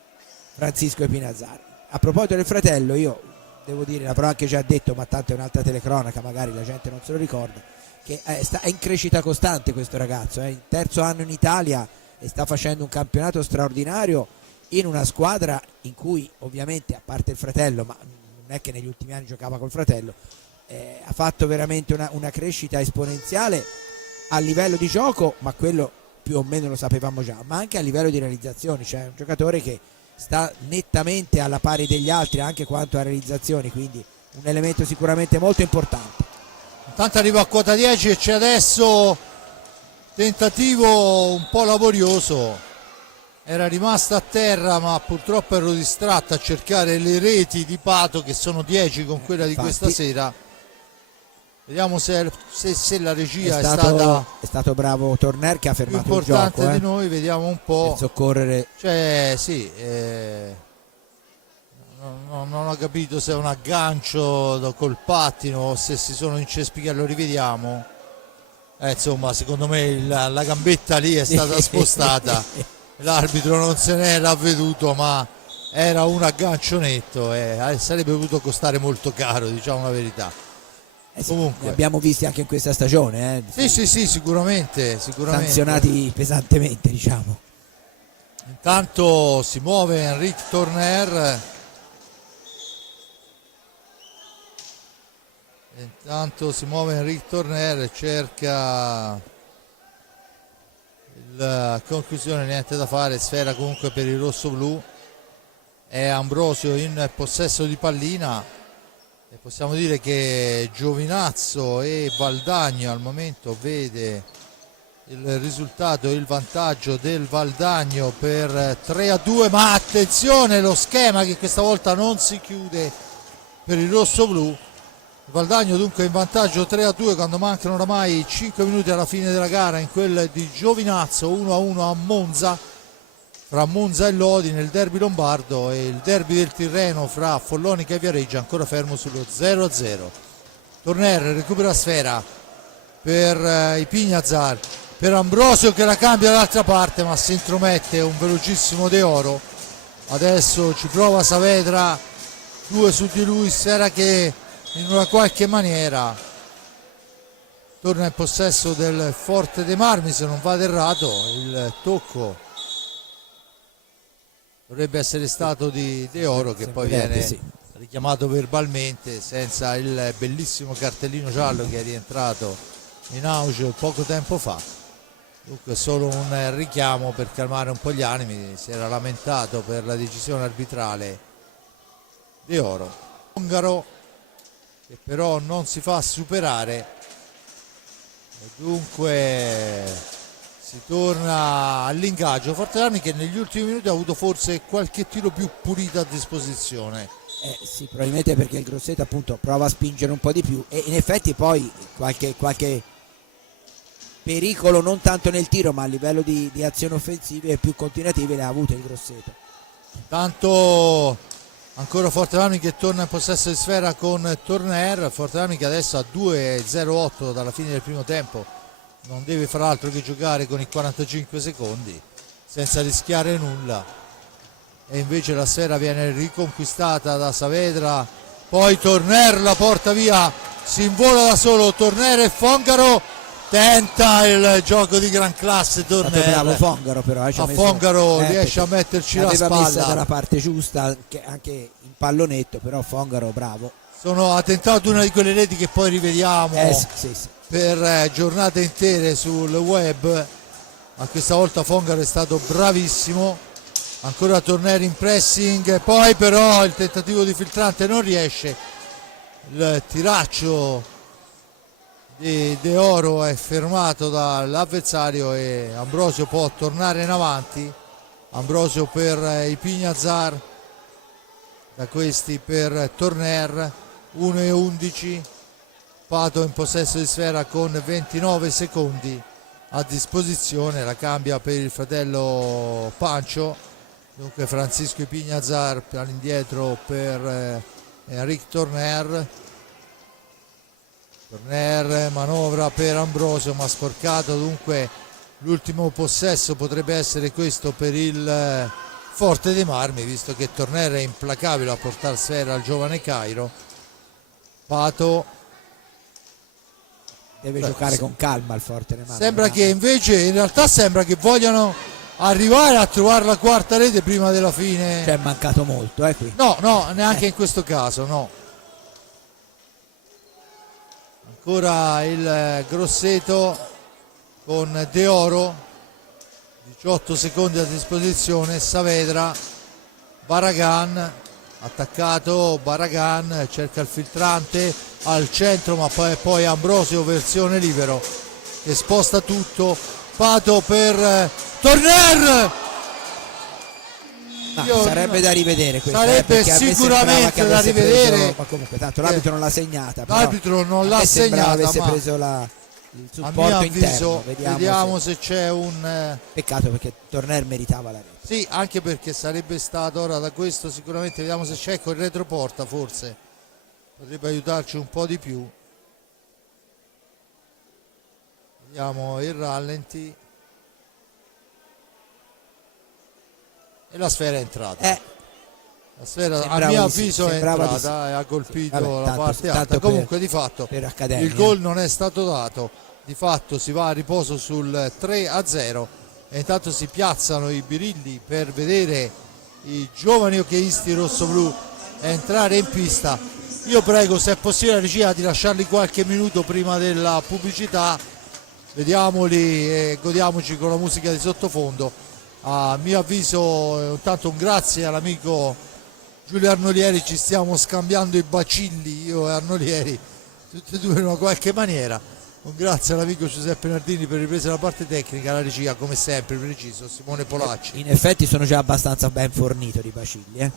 Francisco Ipignazar. A proposito del fratello, io devo dire, l'avrò anche già detto, ma tanto è un'altra telecronaca, magari la gente non se lo ricorda, che è in crescita costante questo ragazzo, è il terzo anno in Italia e sta facendo un campionato straordinario in una squadra in cui ovviamente, a parte il fratello, ma non è che negli ultimi anni giocava col fratello, ha fatto veramente una crescita esponenziale a livello di gioco, ma quello più o meno lo sapevamo già, ma anche a livello di realizzazioni, cioè un giocatore che sta nettamente alla pari degli altri anche quanto a realizzazioni, quindi un elemento sicuramente molto importante. Intanto arriva a quota 10 e c'è adesso tentativo un po' laborioso, era rimasta a terra ma purtroppo ero distratto a cercare le reti di Pato, che sono 10 con quella di questa sera. Vediamo se la regia è stato bravo Torner, che ha fermato il gioco, importante di noi, vediamo un po'. Per soccorrere. Cioè sì, non ho capito se è un aggancio col pattino o se si sono incespicati, lo rivediamo. Insomma, secondo me la gambetta lì è stata spostata, l'arbitro non se n'era avveduto, ma era un aggancio netto e sarebbe potuto costare molto caro, diciamo la verità. Comunque ne abbiamo visti anche in questa stagione, sì, sicuramente sanzionati pesantemente, diciamo. Intanto si muove Enric Torner, cerca la conclusione, niente da fare, sfera comunque per il rosso-blu. È Ambrosio in possesso di pallina e possiamo dire che Giovinazzo e Valdagno al momento vede il risultato, il vantaggio del Valdagno per 3-2, ma attenzione lo schema che questa volta non si chiude per il rosso-blu. Valdagno dunque in vantaggio 3-2 quando mancano oramai 5 minuti alla fine della gara, in quel di Giovinazzo 1-1 a Monza, fra Monza e Lodi nel derby lombardo, e il derby del Tirreno fra Follonica e Viareggio ancora fermo sullo 0-0. Torner recupera sfera per Ipignazar, per Ambrosio che la cambia dall'altra parte, ma si intromette un velocissimo De Oro. Adesso ci prova Saavedra, 2 su di lui, sera che in una qualche maniera torna in possesso del Forte dei Marmi, se non vado errato. Il tocco dovrebbe essere stato di De Oro, che poi viene richiamato verbalmente senza il bellissimo cartellino giallo che è rientrato in auge poco tempo fa. Dunque solo un richiamo per calmare un po' gli animi, si era lamentato per la decisione arbitrale De Oro. Ungaro che però non si fa superare e dunque si torna all'ingaggio. Forte Armi che negli ultimi minuti ha avuto forse qualche tiro più pulito a disposizione, Sì, probabilmente perché il Grosseto appunto prova a spingere un po' di più e in effetti poi qualche pericolo non tanto nel tiro ma a livello di azioni offensive più continuative le ha avute il Grosseto. Tanto ancora Forte che torna in possesso di sfera con Torner. Forte che adesso ha 2,08 dalla fine del primo tempo, non deve far altro che giocare con i 45 secondi senza rischiare nulla, e invece la sfera viene riconquistata da Saavedra, poi Torner la porta via, si invola da solo Torner e Fongaro tenta il gioco di gran classe. Torner, bravo Fongaro, però a Fongaro riesce a metterci la aveva messa spalla dalla parte giusta anche in pallonetto, però Fongaro bravo. Ha tentato una di quelle reti che poi rivediamo Sì. per giornate intere sul web, ma questa volta Fongaro è stato bravissimo. Ancora Torner in pressing, poi però il tentativo di filtrante non riesce, il tiraccio di De Oro è fermato dall'avversario e Ambrosio può tornare in avanti. Ambrosio per i Pignazar, da questi per Torner, 1:11, Pato in possesso di sfera con 29 secondi a disposizione, la cambia per il fratello Pancio. Dunque Francisco Pignazar all'indietro per Enric Torner. Torner manovra per Ambrosio ma sporcato, dunque l'ultimo possesso potrebbe essere questo per il Forte dei Marmi, visto che Torner è implacabile a portare sfera al giovane Cairo. Pato deve giocare con calma il Forte dei Marmi. Sembra che invece, in realtà sembra che vogliano arrivare a trovare la quarta rete prima della fine. Cioè è mancato molto qui. No, neanche in questo caso, no. Ancora il Grosseto con De Oro, 18 secondi a disposizione. Saavedra, Barragan, attaccato Barragan, cerca il filtrante al centro, ma poi Ambrosio versione libero che sposta tutto. Pato per Torner. Sarebbe da rivedere questa, sarebbe sicuramente da rivedere, ma comunque tanto l'arbitro non l'ha segnata, l'arbitro non l'ha segnata, avesse ma preso il supporto a mio avviso interno. vediamo se c'è un peccato, perché Torner meritava la rete. Sì, anche perché sarebbe stato, ora da questo sicuramente vediamo se c'è con il retroporta, forse potrebbe aiutarci un po' di più. Vediamo il rallenti. E la sfera è entrata. La sfera a mio avviso è entrata e ha colpito la parte alta. Comunque di fatto il gol non è stato dato, di fatto si va a riposo sul 3-0 e intanto si piazzano i birilli per vedere i giovani hockeyisti rossoblù entrare in pista. Io prego, se è possibile, la regia, di lasciarli qualche minuto prima della pubblicità, vediamoli e godiamoci con la musica di sottofondo. A mio avviso intanto un grazie all'amico Giulio Arnolieri, ci stiamo scambiando i bacilli io e Arnolieri, tutti e due in una qualche maniera. Un grazie all'amico Giuseppe Nardini per ripresa la parte tecnica, la regia come sempre preciso Simone Polacci. In effetti sono già abbastanza ben fornito di bacilli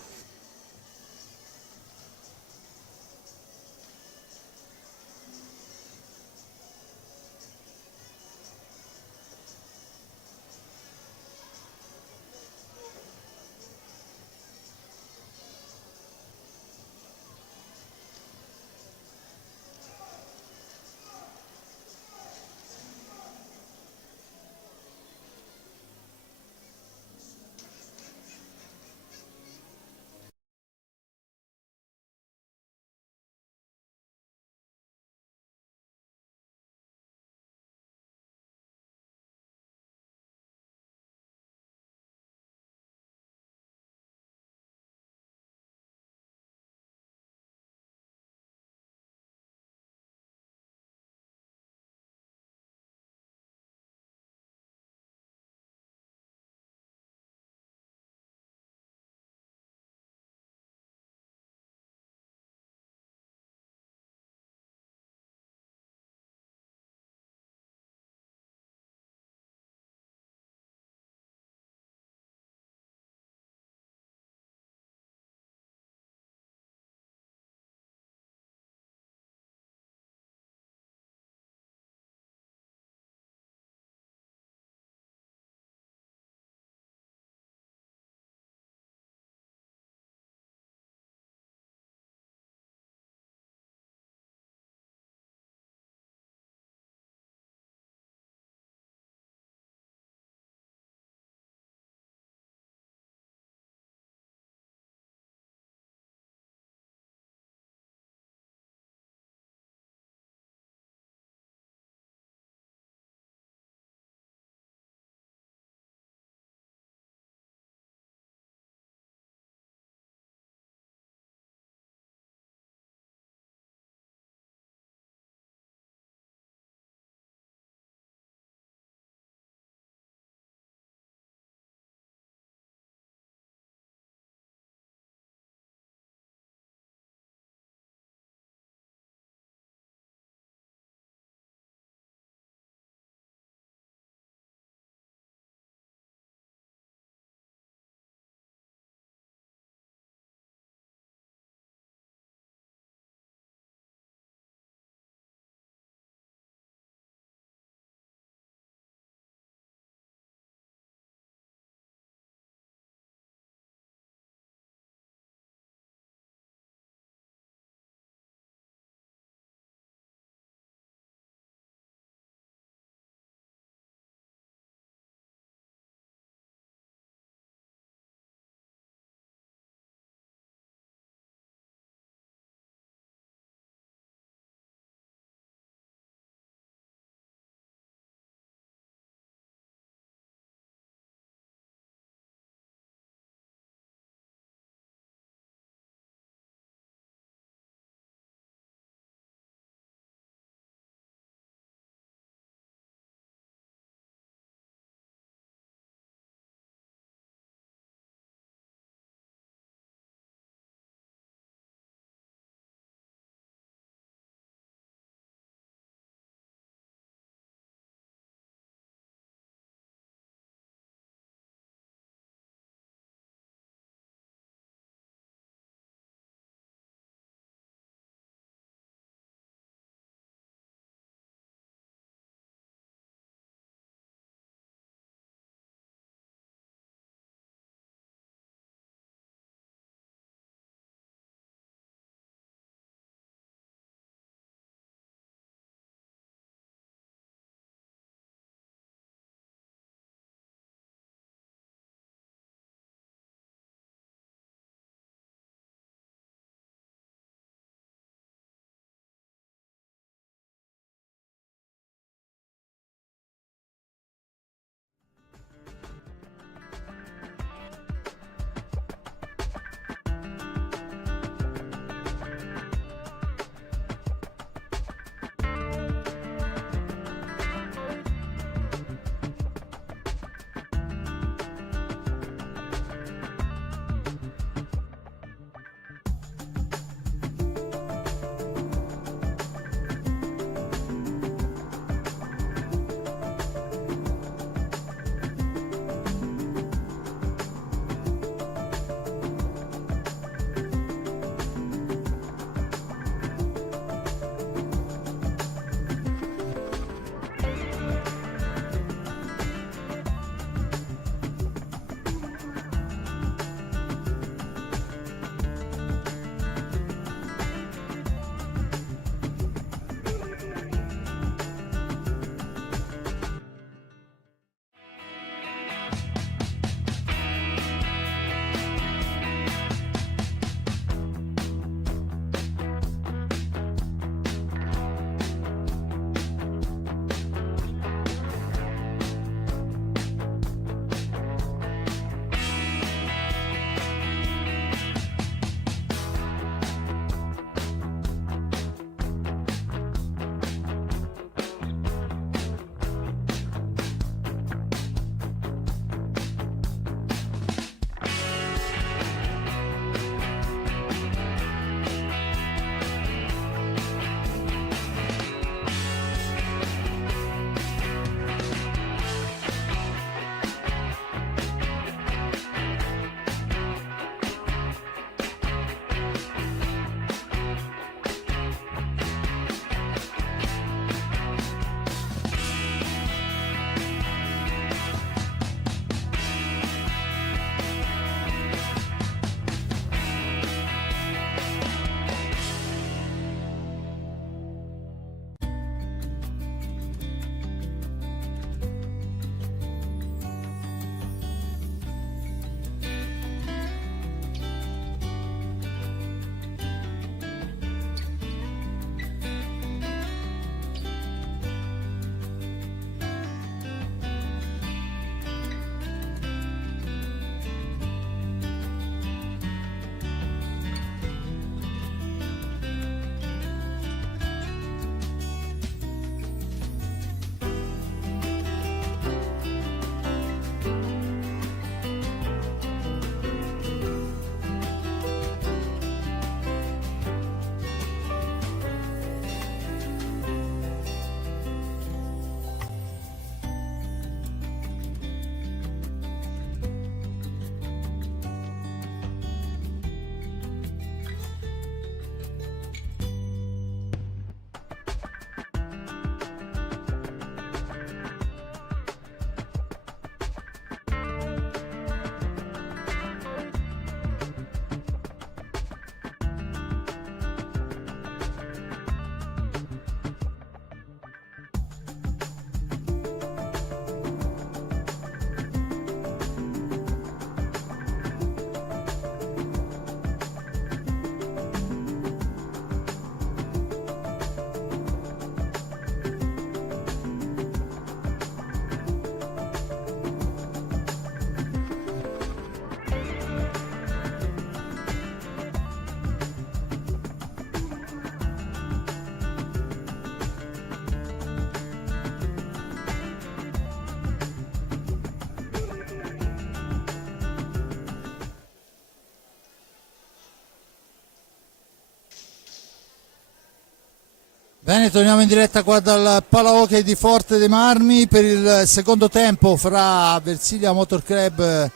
Bene, torniamo in diretta qua dal Palahockey di Forte dei Marmi per il secondo tempo fra Versilia Motor Club,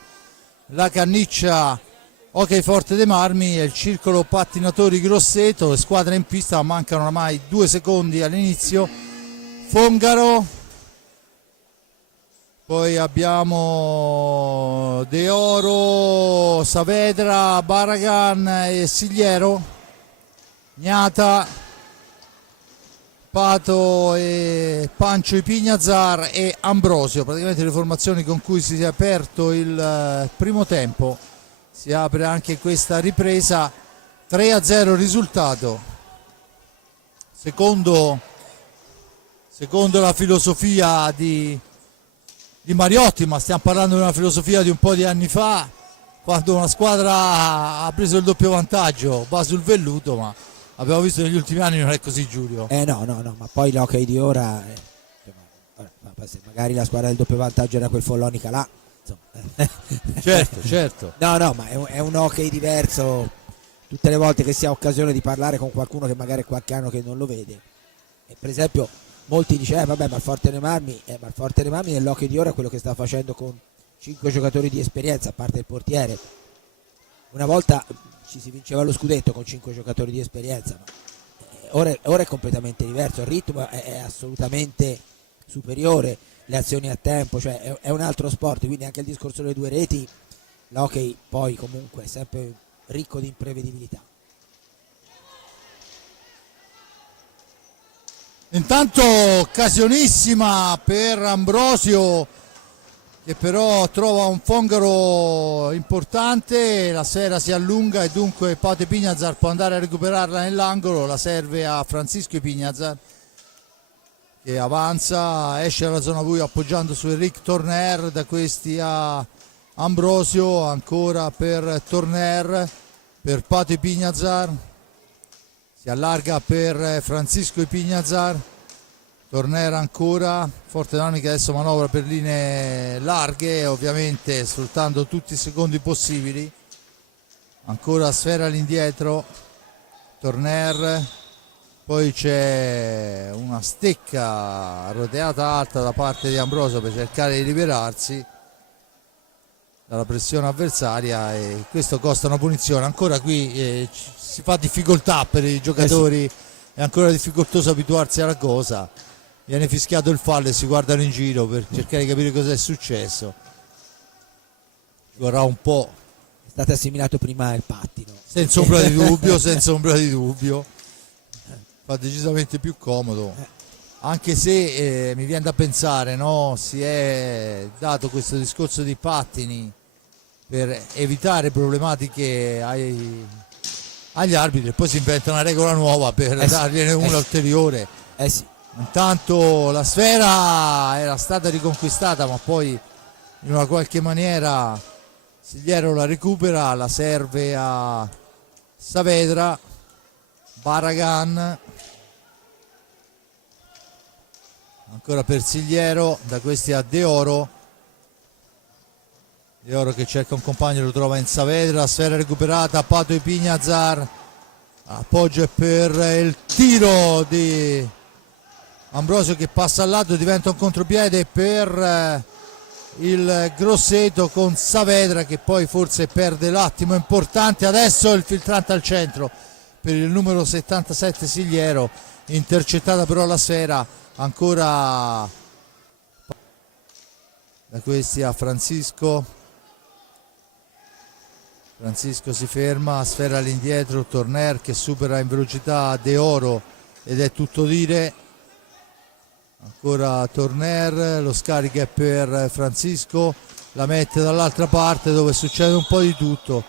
la Canniccia Hockey Forte dei Marmi e il Circolo Pattinatori Grosseto. Le squadre in pista, mancano oramai 2 secondi all'inizio. Fongaro, poi abbiamo De Oro, Saavedra, Baragan e Sigliero, Gnata, Pato e Pancio Ipignazar e Ambrosio. Praticamente le formazioni con cui si è aperto il primo tempo. Si apre anche questa ripresa. 3-0 risultato. Secondo la filosofia di Mariotti, ma stiamo parlando di una filosofia di un po' di anni fa, quando una squadra ha preso il doppio vantaggio, va sul velluto, ma abbiamo visto negli ultimi anni non è così, Giulio. No, ma poi l'hockey di ora, magari la squadra del doppio vantaggio era quel Follonica là, certo. No, ma è un hockey diverso. Tutte le volte che si ha occasione di parlare con qualcuno che magari è qualche anno che non lo vede, e per esempio molti dicono vabbè, ma il Forte dei Marmi nell'hockey di ora è quello che sta facendo con 5 giocatori di esperienza, a parte il portiere. Una volta ci si vinceva lo scudetto con 5 giocatori di esperienza, ma ora è completamente diverso, il ritmo è assolutamente superiore, le azioni a tempo, cioè è un altro sport, quindi anche il discorso delle 2 reti, l'hockey poi comunque è sempre ricco di imprevedibilità. Intanto occasionissima per Ambrosio, che però trova un Fongaro importante, la sfera si allunga e dunque Pato Ipignazar può andare a recuperarla nell'angolo, la serve a Francisco Ipignazar che avanza, esce dalla zona buia appoggiando su Eric Torner, da questi a Ambrosio, ancora per Torner, per Pato Ipignazar, si allarga per Francisco Ipignazar, Torner ancora, Forte Marmi che adesso manovra per linee larghe, ovviamente sfruttando tutti i secondi possibili, ancora sfera all'indietro, Torner, poi c'è una stecca roteata alta da parte di Ambrosio per cercare di liberarsi dalla pressione avversaria e questo costa una punizione. Ancora qui si fa difficoltà per i giocatori, è ancora difficoltoso abituarsi alla cosa. Viene fischiato il fallo e si guardano in giro per cercare di capire cosa è successo. Ci vorrà un po'. È stato assimilato prima il pattino. Senza ombra di dubbio. Fa decisamente più comodo. Anche se mi viene da pensare, no? Si è dato questo discorso di pattini per evitare problematiche agli arbitri e poi si inventa una regola nuova per dargliene una ulteriore. Sì. Intanto la sfera era stata riconquistata, ma poi in una qualche maniera Sigliero la recupera, la serve a Saavedra, Baragan, ancora per Sigliero, da questi a De Oro che cerca un compagno, lo trova in Saavedra, la sfera recuperata, Pato Ipignazar, appoggio per il tiro di Ambrosio che passa al lato, diventa un contropiede per il Grosseto con Saavedra che poi forse perde l'attimo importante. Adesso il filtrante al centro per il numero 77 Sigliero, intercettata però la sfera, ancora da questi a Francisco si ferma, sfera all'indietro, Torner che supera in velocità De Oro ed è tutto dire. Ancora Torner, lo scarica è per Francisco, la mette dall'altra parte dove succede un po' di tutto,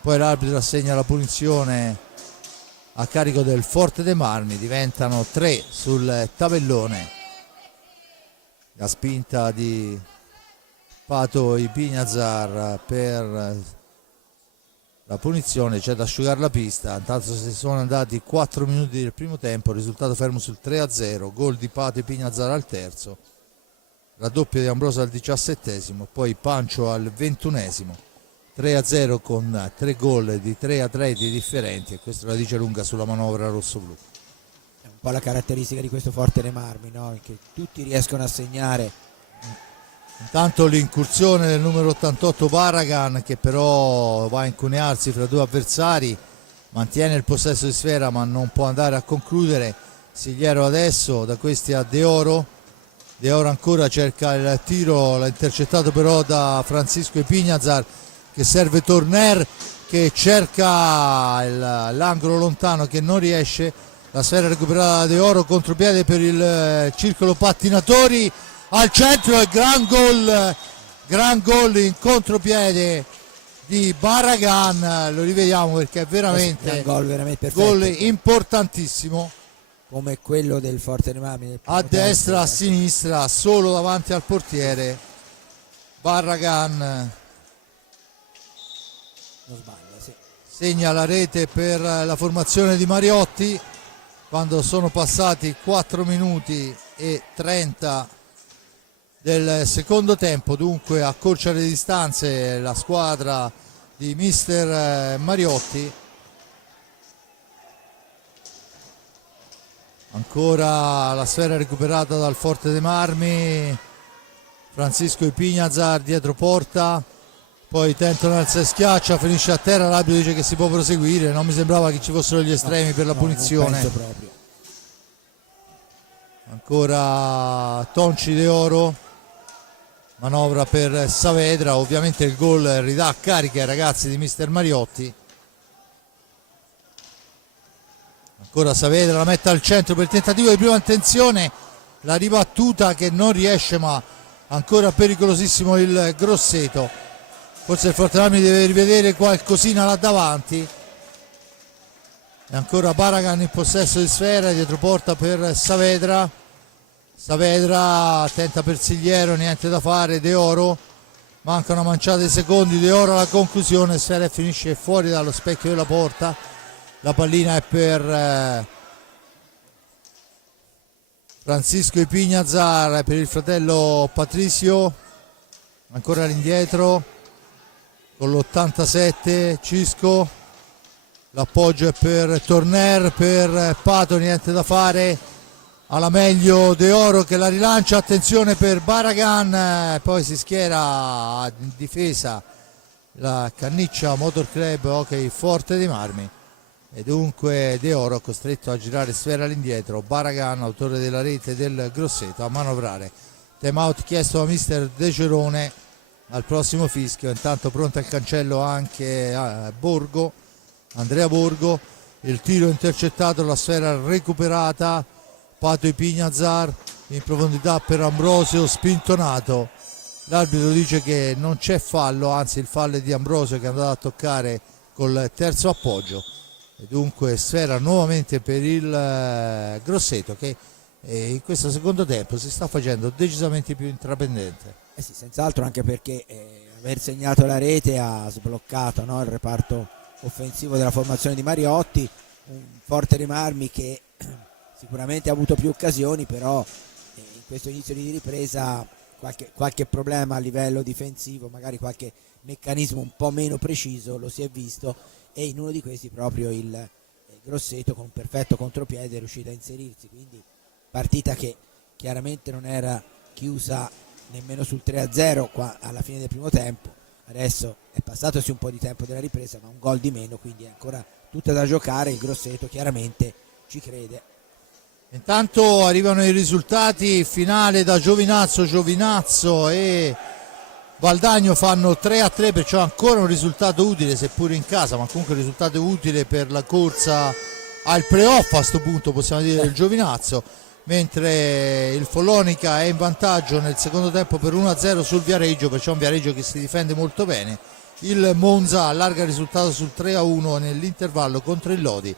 poi l'arbitro assegna la punizione a carico del Forte dei Marmi, diventano 3 sul tabellone. La spinta di Pato Ipignazar per la punizione, c'è da asciugare la pista. Intanto si sono andati 4 minuti del primo tempo, risultato fermo sul 3-0, gol di Pato Ipignazar al terzo, raddoppio di Ambrosio al 17esimo, poi Pancio al 21esimo, 3-0 con 3 gol di 3 atleti differenti e questo la dice lunga sulla manovra rossoblù. po' la caratteristica di questo Forte dei Marmi, no? Che tutti riescono a segnare. Intanto l'incursione del numero 88 Barragan, che però va a incunearsi fra due avversari, mantiene il possesso di sfera ma non può andare a concludere. Sigliero adesso, da questi a De Oro. De Oro ancora cerca il tiro, l'ha intercettato però da Francisco Epignazar, che serve Torner, che cerca l'angolo lontano che non riesce. La sfera recuperata da De Oro, contropiede per il circolo pattinatori al centro, e gran gol in contropiede di Barragan. Lo rivediamo perché è veramente un gol veramente perfetto, gol importantissimo, come quello del Forte dei Marmi, a destra, a sinistra, solo davanti al portiere. Barragan non sbaglia, sì. segna la rete per la formazione di Mariotti quando sono passati 4 minuti e 30 del secondo tempo. Dunque accorcia le distanze la squadra di mister Mariotti. Ancora la sfera recuperata dal Forte dei Marmi, Francisco Epignazar dietro porta, poi tentano alza e schiaccia, finisce a terra, l'arbitro dice che si può proseguire, non mi sembrava che ci fossero gli estremi per la punizione. Non penso proprio. Ancora Tonci De Oro, manovra per Saavedra, ovviamente il gol ridà carica ai ragazzi di mister Mariotti. Ancora Saavedra, la mette al centro per il tentativo di prima intenzione, la ribattuta che non riesce, ma ancora pericolosissimo il Grosseto. Forse il Forte dei Marmi deve rivedere qualcosina là davanti. E ancora Barragan in possesso di sfera, dietro porta per Saavedra. Saavedra tenta per Sigliero, niente da fare. De Oro, manca una manciata di secondi, De Oro alla conclusione, sfera e finisce fuori dallo specchio della porta. La pallina è per Francisco Epignazar, per il fratello Patricio, ancora all'indietro con l'87 Cisco, l'appoggio è per Torner, per Pato, niente da fare, alla meglio De Oro che la rilancia, attenzione per Barragan, poi si schiera in difesa la Canniccia Motor Club Hockey Forte dei Marmi. E dunque De Oro costretto a girare sfera all'indietro. Barragan, autore della rete del Grosseto, a manovrare. Time out chiesto da mister De Cerone al prossimo fischio. Intanto pronto al cancello anche Borgo, Andrea Borgo. Il tiro intercettato, la sfera recuperata. Pato Epignazar in profondità per Ambrosio, spintonato. L'arbitro dice che non c'è fallo, anzi il fallo è di Ambrosio che è andato a toccare col terzo appoggio. E dunque sfera nuovamente per il Grosseto, che in questo secondo tempo si sta facendo decisamente più intraprendente. Sì, senz'altro, anche perché aver segnato la rete ha sbloccato, no, il reparto offensivo della formazione di Mariotti. Un Forte dei Marmi che sicuramente ha avuto più occasioni, però in questo inizio di ripresa qualche problema a livello difensivo, magari qualche meccanismo un po' meno preciso lo si è visto, e in uno di questi proprio il Grosseto con un perfetto contropiede è riuscito a inserirsi. Quindi partita che chiaramente non era chiusa nemmeno sul 3-0 qua alla fine del primo tempo. Adesso è passatosi un po' di tempo della ripresa, ma un gol di meno, quindi è ancora tutta da giocare. Il Grosseto chiaramente ci crede. Intanto arrivano i risultati, finale da Giovinazzo e Valdagno fanno 3-3, perciò ancora un risultato utile, seppure in casa, ma comunque un risultato utile per la corsa al playoff a sto punto, possiamo dire, del Giovinazzo, mentre il Follonica è in vantaggio nel secondo tempo per 1-0 sul Viareggio, perciò un Viareggio che si difende molto bene. Il Monza allarga il risultato sul 3-1 nell'intervallo contro il Lodi,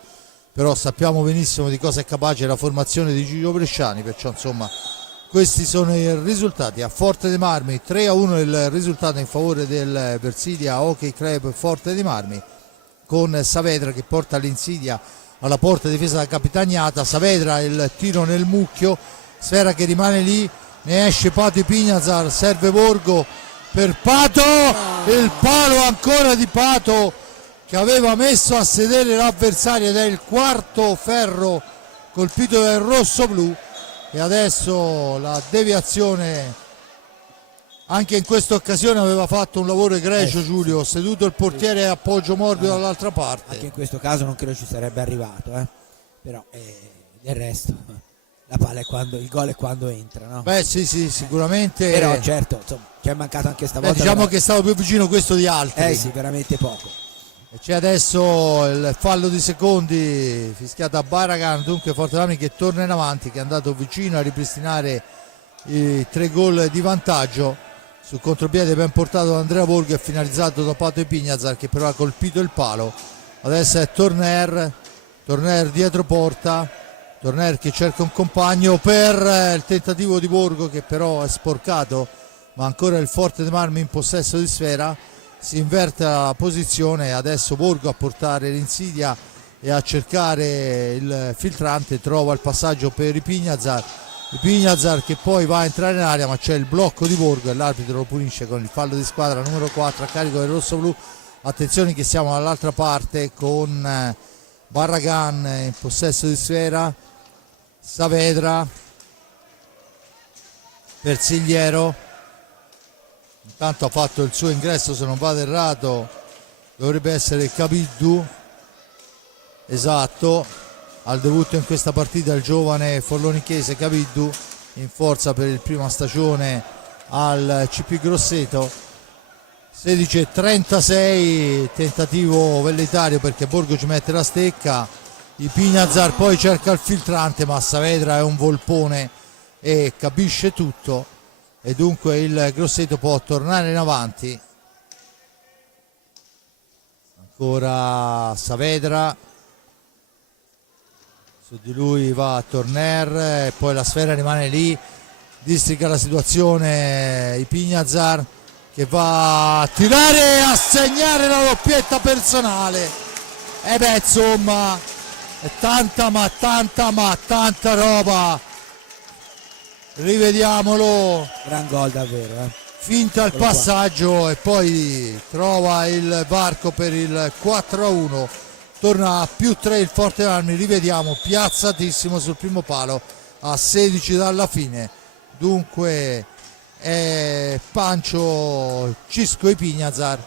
però sappiamo benissimo di cosa è capace la formazione di Gigio Bresciani, perciò insomma questi sono i risultati. A Forte dei Marmi 3-1 il risultato in favore del Versilia Hockey Club Forte dei Marmi, con Saavedra che porta l'insidia alla porta difesa da Capitagnata. Saavedra, il tiro nel mucchio, sfera che rimane lì, ne esce Pato Epignazar, serve Borgo per Pato, il palo ancora di Pato che aveva messo a sedere l'avversario, ed è il quarto ferro colpito del rosso-blu, e adesso la deviazione. Anche in questa occasione aveva fatto un lavoro egregio Giulio, seduto il portiere a appoggio morbido dall'altra parte. Anche in questo caso non credo ci sarebbe arrivato, però del resto la palla è quando, il gol è quando entra, no? Beh sì, sicuramente. Però certo, insomma, ci è mancato anche stavolta. Diciamo che è stato più vicino questo di altri. Sì, veramente poco. E c'è adesso il fallo di secondi fischiato a Baragan, dunque Forte Marmi che torna in avanti, che è andato vicino a ripristinare i 3 gol di vantaggio. Sul contropiede ben portato da Andrea Borgo e finalizzato da Pato Ipignazar, che però ha colpito il palo. Adesso è Torner dietro porta, Torner che cerca un compagno per il tentativo di Borgo, che però è sporcato, ma ancora il Forte dei Marmi in possesso di sfera. Si inverte la posizione e adesso Borgo a portare l'insidia e a cercare il filtrante, trova il passaggio per Ipignazar che poi va a entrare in area, ma c'è il blocco di Borgo e l'arbitro lo punisce con il fallo di squadra numero 4 a carico del rosso-blu. Attenzione che siamo dall'altra parte con Barragan in possesso di sfera, Saavedra, Persigliero, intanto ha fatto il suo ingresso, se non vado errato dovrebbe essere Cabiddu, esatto, al debutto in questa partita il giovane forlonichese Cabiddu, in forza per il prima stagione al CP Grosseto. 16:36, tentativo velleitario perché Borgo ci mette la stecca, Ipignazar poi cerca il filtrante, ma Saavedra è un volpone e capisce tutto, e dunque il Grosseto può tornare in avanti. Ancora Saavedra, su di lui va Torner e poi la sfera rimane lì, districa la situazione Ipignazar che va a tirare e a segnare la doppietta personale. E beh, insomma, è tanta roba. Rivediamolo. Gran gol davvero, Finta il passaggio e poi trova il varco per il 4-1. Torna a +3 il Forte Marmi, rivediamo, piazzatissimo sul primo palo a 16 dalla fine. Dunque è Pancio Cisco Ipignazar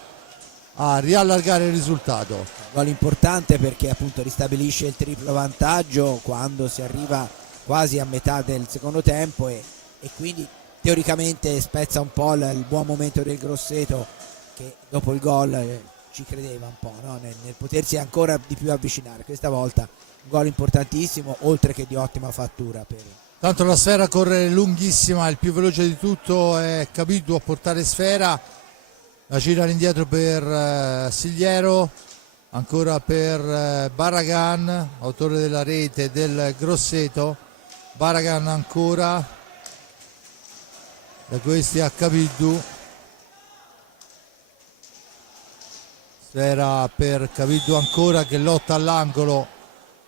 a riallargare il risultato. Gol importante perché appunto ristabilisce il triplo vantaggio quando si arriva quasi a metà del secondo tempo e quindi teoricamente spezza un po' il buon momento del Grosseto, che dopo il gol ci credeva un po', no? nel potersi ancora di più avvicinare. Questa volta un gol importantissimo, oltre che di ottima fattura. Tanto la sfera corre lunghissima, il più veloce di tutto è Cabiddu a portare sfera, la gira all'indietro per Sigliero, ancora per Barragan, autore della rete del Grosseto. Barragan ancora, da questi a Cabiddu, sfera per Cabiddu ancora che lotta all'angolo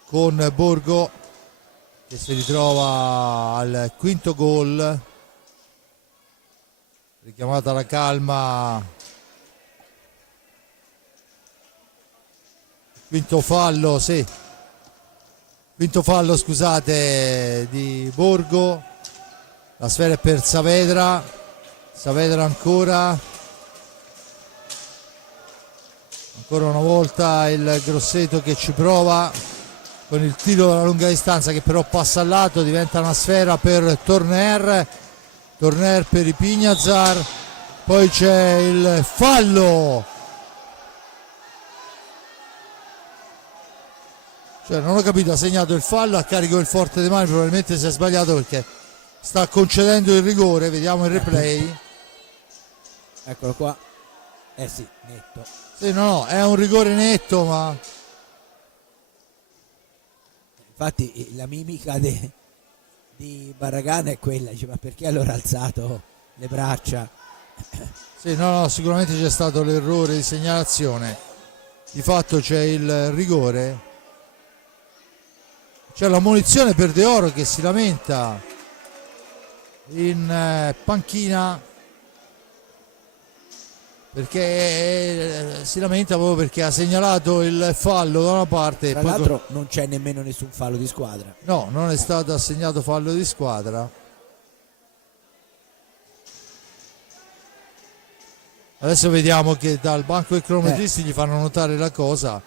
con Borgo, che si ritrova al quinto gol, richiamata la calma, quinto fallo scusate di Borgo. La sfera è per Saavedra ancora una volta il Grosseto che ci prova con il tiro dalla lunga distanza, che però passa al lato, diventa una sfera per Torner per Ipignazar, poi c'è il fallo, cioè non ho capito, ha segnato il fallo a carico del Forte dei Marmi, probabilmente si è sbagliato perché sta concedendo il rigore. Vediamo il replay, eccolo qua, sì, netto, sì, no, è un rigore netto, ma infatti la mimica di Barragan è quella, dice ma perché allora ha alzato le braccia? Sì, no, sicuramente c'è stato l'errore di segnalazione, di fatto c'è il rigore, c'è la munizione per De Oro che si lamenta in panchina perché si lamenta proprio perché ha segnalato il fallo da una parte. Tra e poi l'altro non c'è nemmeno nessun fallo di squadra. no, non è stato assegnato fallo di squadra. Adesso vediamo che dal banco dei cronometristi gli fanno notare la cosa.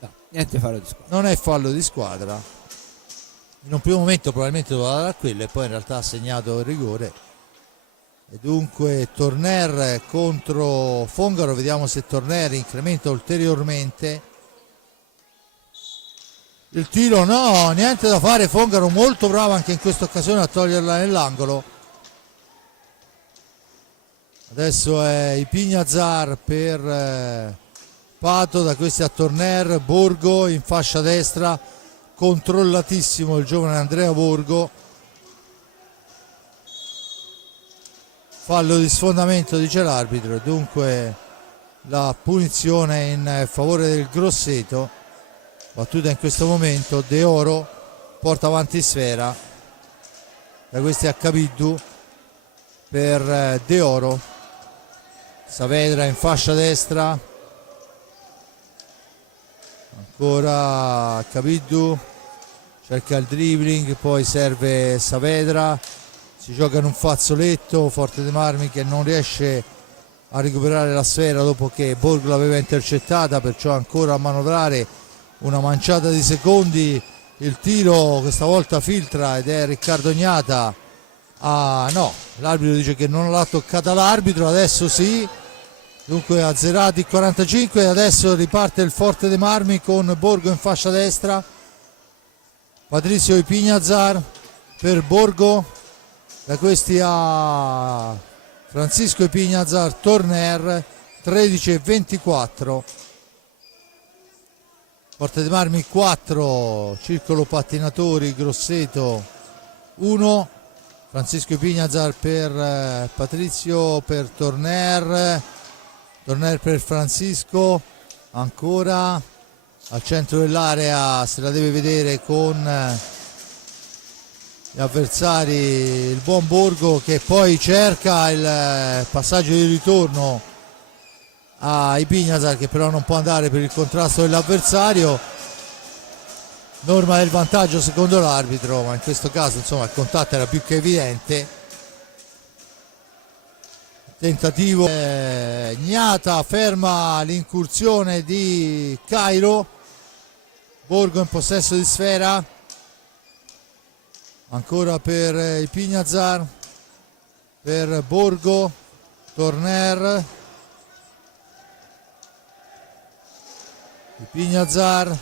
No, niente fallo di squadra. Non è fallo di squadra. In un primo momento probabilmente doveva dare a quello e poi in realtà ha segnato il rigore. E dunque Torner contro Fongaro, vediamo se Torner incrementa ulteriormente. Il tiro no, niente da fare, Fongaro molto bravo anche in questa occasione a toglierla nell'angolo. Adesso è Ipignazar per Pato, da questi a Torner, Borgo in fascia destra, controllatissimo il giovane Andrea Borgo. Fallo di sfondamento dice l'arbitro e dunque la punizione in favore del Grosseto. Battuta in questo momento, De Oro porta avanti Sfera, da questi a Capiddu per De Oro. Saavedra in fascia destra, ancora Capiddu, cerca il dribbling, poi serve Saavedra, si gioca in un fazzoletto, Forte dei Marmi che non riesce a recuperare la sfera dopo che Borgo l'aveva intercettata, perciò ancora a manovrare una manciata di secondi. Il tiro questa volta filtra ed è Riccardo Gnata. Ah no, l'arbitro dice che non l'ha toccata l'arbitro, adesso sì, dunque azzerati il 45 e adesso riparte il Forte dei Marmi con Borgo in fascia destra, Patrizio Ipignazar per Borgo, da questi a Francisco Ipignazar, Torner, 13:24. Forte dei Marmi 4, Circolo Pattinatori Grosseto 1, Francisco Ipignazar per Patrizio, per Torner per Francisco, ancora al centro dell'area, se la deve vedere con gli avversari il buon Borgo, che poi cerca il passaggio di ritorno a Ipignazar, che però non può andare per il contrasto dell'avversario. Norma del vantaggio secondo l'arbitro, ma in questo caso insomma il contatto era più che evidente. Tentativo, Gnata ferma l'incursione di Cairo. Borgo in possesso di sfera, ancora per Ipignazar, per Borgo, Torner, Ipignazar,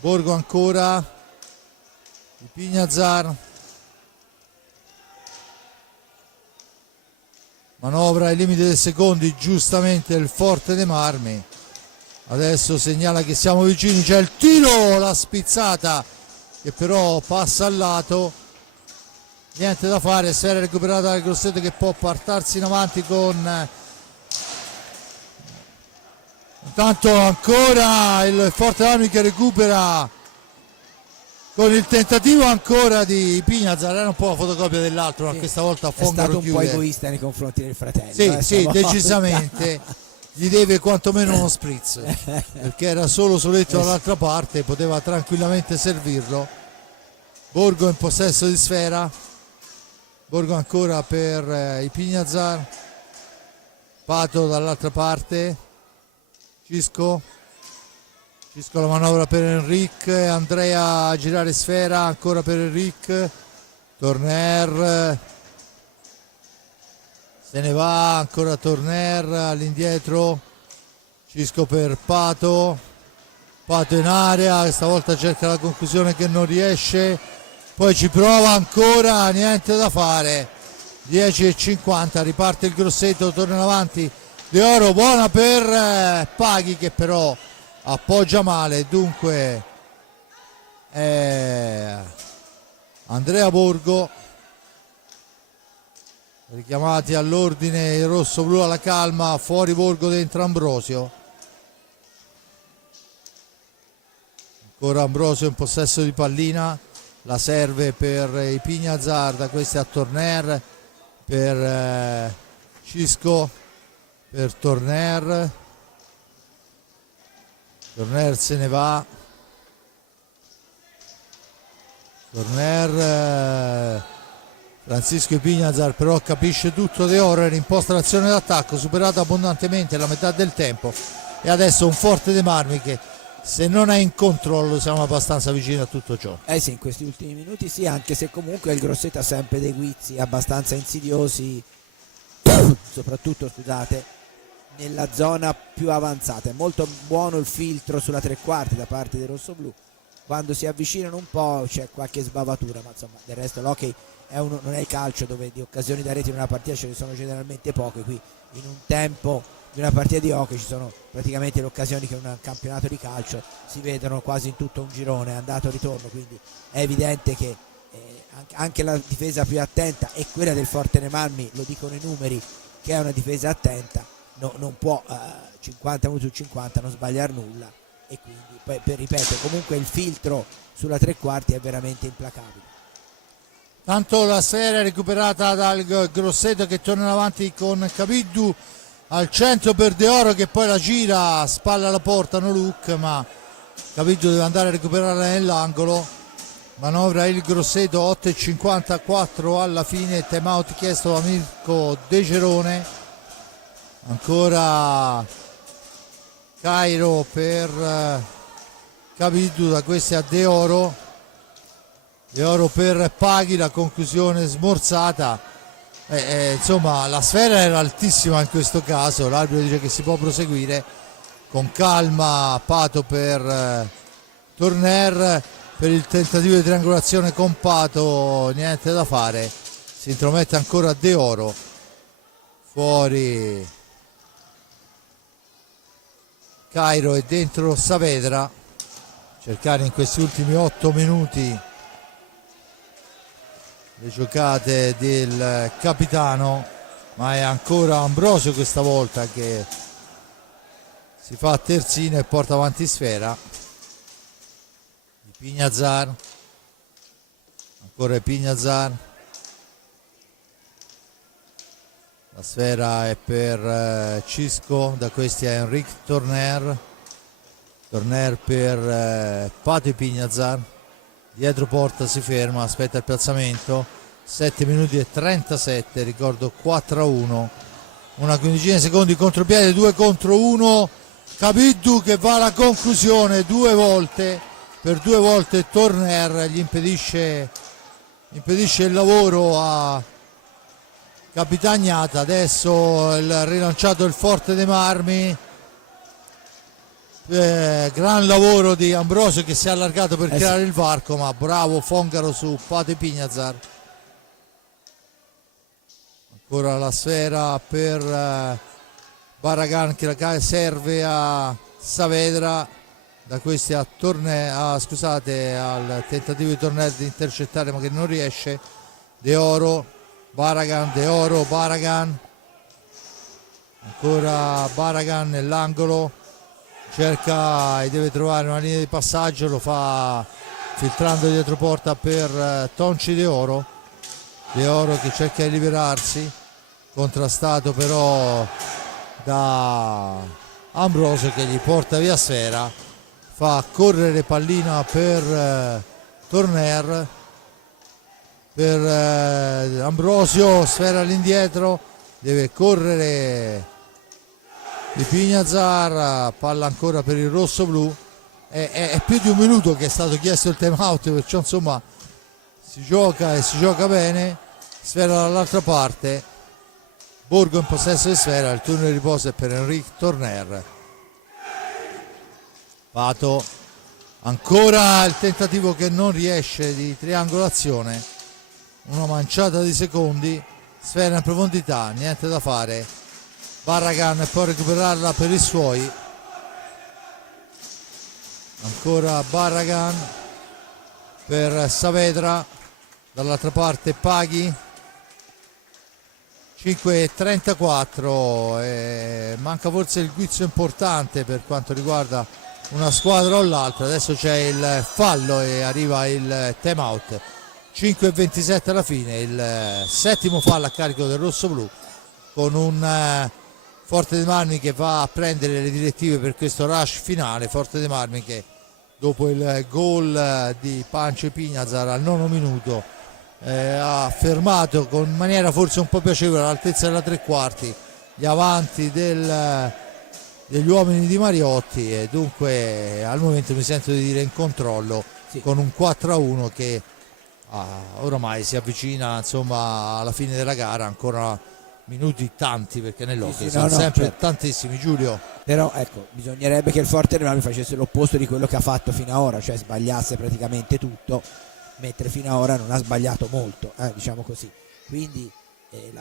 Borgo ancora, Ipignazar, manovra ai limiti dei secondi, giustamente il Forte dei Marmi. Adesso segnala che siamo vicini, c'è il tiro, la spizzata che però passa al lato, niente da fare, sfera recuperata dal Grosseto che può portarsi in avanti con... Intanto ancora il Forte dei Marmi che recupera con il tentativo ancora di Ipignazar, era un po' la fotocopia dell'altro, ma questa volta Fongaro è stato un chiude. po' egoista nei confronti del fratello. Sì, volta. decisamente gli deve quantomeno uno spritz, perché era solo soletto dall'altra parte, poteva tranquillamente servirlo. Borgo in possesso di sfera, Borgo ancora per Ipignazar, Pato dall'altra parte, Cisco la manovra per Enric, Andrea a girare sfera, ancora per Enric, Torner, se ne va, ancora Torner all'indietro, Cisco per Pato in area, stavolta cerca la conclusione che non riesce, poi ci prova ancora, niente da fare. 10:50, riparte il Grosseto, torna in avanti De Oro, buona per Paghi che però appoggia male, dunque Andrea Borgo, richiamati all'ordine il rosso-blu alla calma, fuori Borgo, dentro Ambrosio. Ancora Ambrosio in possesso di pallina, la serve per Ipignazar, da questi a Torner per Cisco, per Torner se ne va. Torner, Francisco Ipiñazar però capisce tutto. De Oro rimposta l'azione d'attacco, superata abbondantemente la metà del tempo, e adesso un Forte dei Marmi che, se non è in controllo, siamo abbastanza vicini a tutto ciò. Sì, in questi ultimi minuti sì, anche se comunque il Grosseto ha sempre dei guizzi abbastanza insidiosi, soprattutto, scusate, nella zona più avanzata. È molto buono il filtro sulla tre quarti da parte dei rossoblù. Quando si avvicinano un po' c'è qualche sbavatura, ma insomma del resto l'hockey non è il calcio, dove di occasioni da rete in una partita ce ne sono generalmente poche. Qui in un tempo di una partita di hockey ci sono praticamente le occasioni che in un campionato di calcio si vedono quasi in tutto un girone, andato e ritorno, quindi è evidente che anche la difesa più attenta è quella del Forte dei Marmi, lo dicono i numeri, che è una difesa attenta, non può 50 minuti su 50 non sbagliare nulla, e quindi poi, ripeto, comunque il filtro sulla tre quarti è veramente implacabile. Tanto la serie recuperata dal Grosseto, che torna avanti con Capiddu al centro per De Oro, che poi la gira, spalla alla porta, no look, ma Capiddu deve andare a recuperarla nell'angolo. Manovra il Grosseto, 8,54 alla fine, time out chiesto da Mirko De Cerone. Ancora Cairo per Capiddu, da questi a De Oro. De Oro per Paghi, la conclusione smorzata. Insomma, la sfera era altissima in questo caso, l'arbitro dice che si può proseguire con calma. Pato per Torner, per il tentativo di triangolazione con Pato, niente da fare, si intromette ancora De Oro, fuori Cairo e dentro Saavedra, cercare in questi ultimi 8 minuti le giocate del capitano, ma è ancora Ambrosio questa volta che si fa terzino e porta avanti sfera. Ipiñazar, ancora Ipiñazar, la sfera è per Cisco, da questi è Enric Torner per Pato Ipiñazar, dietro porta si ferma, aspetta il piazzamento, 7 minuti e 37, ricordo 4-1, una quindicina di secondi, contropiede, 2 contro 1, Capiddu che va alla conclusione due volte Torner gli impedisce il lavoro a Capitagnata. Adesso il rilanciato il Forte dei Marmi, gran lavoro di Ambrosio che si è allargato per creare il varco, ma bravo Fongaro su Pato Ipiñazar. Ancora la sfera per Barragan che la serve a Saavedra, da questi al tentativo di Torner di intercettare, ma che non riesce. De Oro, Barragan, ancora Barragan nell'angolo, cerca e deve trovare una linea di passaggio, lo fa filtrando dietro porta per Tonci De Oro che cerca di liberarsi, contrastato però da Ambrosio che gli porta via sfera, fa correre pallina per Torner, per Ambrosio, sfera all'indietro, deve correre Ipiñazar, palla ancora per il rosso blu. È più di un minuto che è stato chiesto il time out, perciò insomma si gioca e si gioca bene. Sfera dall'altra parte, Borgo in possesso di sfera, il turno di riposo è per Enric Torner. Pato, ancora il tentativo che non riesce di triangolazione, una manciata di secondi, sfera in profondità, niente da fare. Barragan può recuperarla per i suoi, ancora Barragan per Saavedra, dall'altra parte Paghi, 5:34, manca forse il guizzo importante per quanto riguarda una squadra o l'altra. Adesso c'è il fallo e arriva il time out. 5:27 alla fine, il settimo fallo a carico del rossoblù, con un Forte dei Marmi che va a prendere le direttive per questo rush finale. Forte dei Marmi che dopo il gol di Pancio Ipignazar al 9° minuto ha fermato in maniera forse un po' piacevole all'altezza della 3/4 gli avanti degli uomini di Mariotti, e dunque al momento mi sento di dire in controllo, sì, con un 4-1 che oramai si avvicina insomma alla fine della gara. Ancora minuti tanti, perché nell'hockey sono sempre certo, tantissimi, Giulio. Però ecco, bisognerebbe che il Forte dei Marmi facesse l'opposto di quello che ha fatto fino ad ora, cioè sbagliasse praticamente tutto, mentre fino ad ora non ha sbagliato molto, diciamo così. Quindi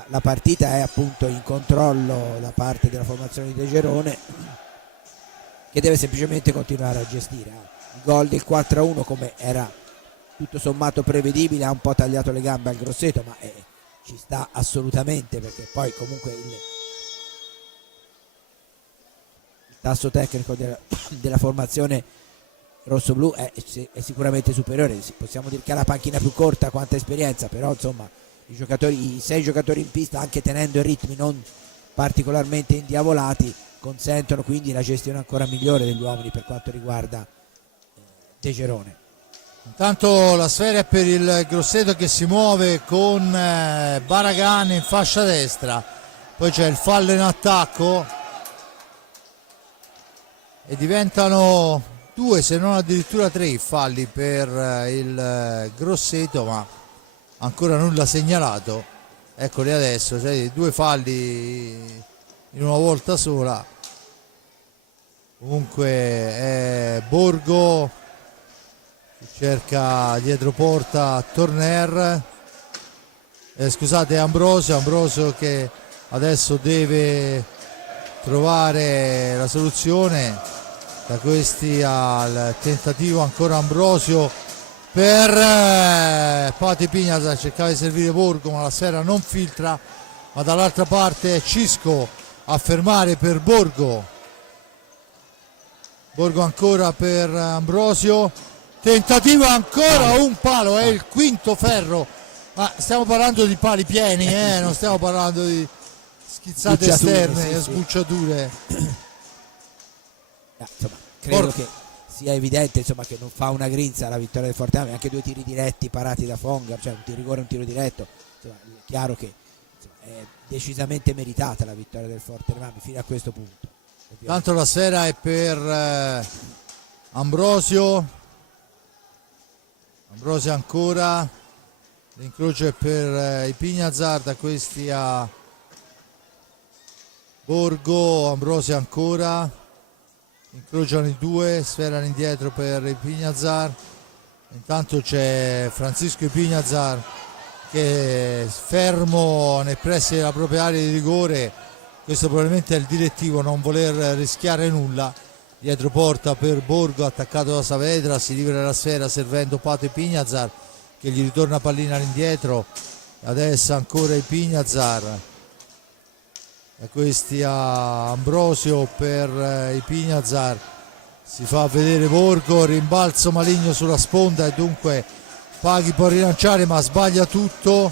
la partita è appunto in controllo da parte della formazione di De Gerone, che deve semplicemente continuare a gestire. Il gol del 4-1, come era tutto sommato prevedibile, ha un po' tagliato le gambe al Grosseto, ma ci sta assolutamente, perché poi comunque il tasso tecnico della formazione rossoblu è sicuramente superiore. Possiamo dire che ha la panchina più corta quanta esperienza, però insomma i 6 giocatori in pista, anche tenendo i ritmi non particolarmente indiavolati, consentono quindi la gestione ancora migliore degli uomini per quanto riguarda De Gerone. Intanto la sfera è per il Grosseto, che si muove con Baragan in fascia destra, poi c'è il fallo in attacco e diventano 2 se non addirittura 3 i falli per il Grosseto, ma ancora nulla segnalato. Eccoli adesso, cioè 2 falli in una volta sola. Comunque è Borgo, cerca dietro porta Torner, scusate, Ambrosio che adesso deve trovare la soluzione. Da questi al tentativo ancora Ambrosio per Pate Ipignazar, cercava di servire Borgo ma la sfera non filtra, ma dall'altra parte è Cisco a fermare per Borgo ancora per Ambrosio, tentativo ancora, un palo, è il quinto ferro, ma stiamo parlando di pali pieni, non stiamo parlando di schizzate esterne, sì, sbucciature. Insomma, credo che sia evidente, insomma, che non fa una grinza la vittoria del Forte Marmi, anche 2 tiri diretti parati da Fongar, cioè un tiro rigore e un tiro diretto, insomma, è chiaro che è decisamente meritata la vittoria del Forte Marmi fino a questo punto. Tanto la sfera è per Ambrosio ancora, l'incrocio è per Ipignazar, da questi a Borgo, Ambrosio ancora, incrociano i 2, sfera indietro per Ipignazar. Intanto c'è Francisco Ipignazar che è fermo nei pressi della propria area di rigore. Questo probabilmente è il direttivo, non voler rischiare nulla. Dietro porta per Borgo, attaccato da Saavedra, si libera la sfera servendo Pato Ipignazar che gli ritorna pallina all'indietro. Adesso ancora Ipignazar, e questi a Ambrosio per Ipignazar, si fa vedere Borgo, rimbalzo maligno sulla sponda e dunque Paghi può rilanciare ma sbaglia tutto.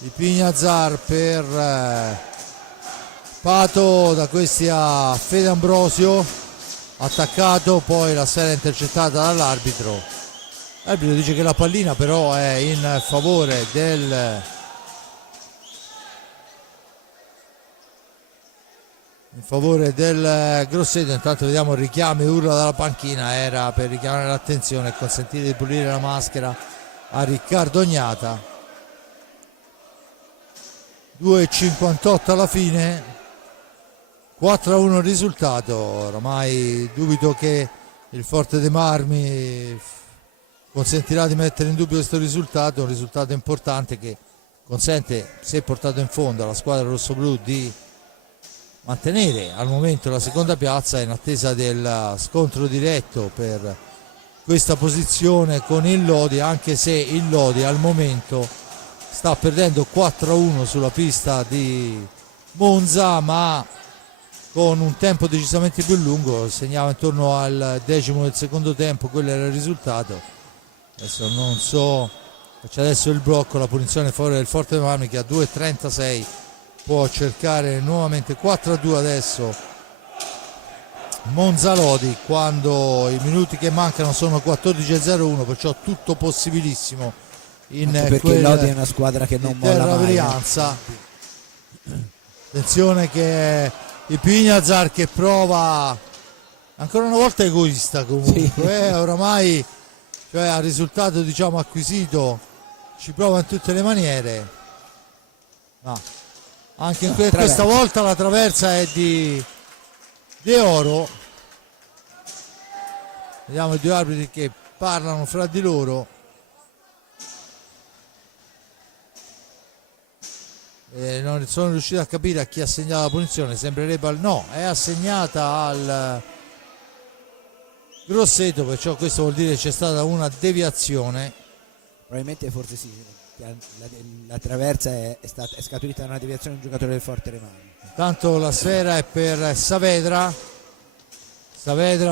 Ipignazar per Pato, da questi a Fede Ambrosio, attaccato, poi la sfera è intercettata dall'arbitro. L'arbitro dice che la pallina però è in favore del Grosseto. Intanto vediamo richiami, urla dalla panchina, era per richiamare l'attenzione e consentire di pulire la maschera a Riccardo Ognata. 2,58 alla fine, 4-1 il risultato. Oramai dubito che il Forte dei Marmi consentirà di mettere in dubbio questo risultato, un risultato importante che consente, se portato in fondo, alla squadra rossoblù di mantenere al momento la seconda piazza in attesa del scontro diretto per questa posizione con il Lodi, anche se il Lodi al momento sta perdendo 4-1 sulla pista di Monza, ma con un tempo decisamente più lungo, segnava intorno al 10° del secondo tempo, quello era il risultato. Adesso non so, c'è adesso il blocco, la punizione a favore del Forte dei Marmi che a 2,36 può cercare nuovamente 4-2 adesso Monzalodi, quando i minuti che mancano sono 14:01, perciò tutto possibilissimo in perché Lodi è una squadra che non molla mai. Brianza. Attenzione che il Pignazar che prova ancora una volta egoista comunque, sì. Oramai, cioè al risultato diciamo acquisito ci prova in tutte le maniere. No. Anche questa volta la traversa è di De Oro. Vediamo i due arbitri che parlano fra di loro. Non sono riuscito a capire a chi ha assegnato la punizione. Sembrerebbe no, è assegnata al Grosseto, perciò questo vuol dire che c'è stata una deviazione. Probabilmente forse sì, la traversa è scaturita da una deviazione di un giocatore del Forte Marmi. Intanto la sfera è per Saavedra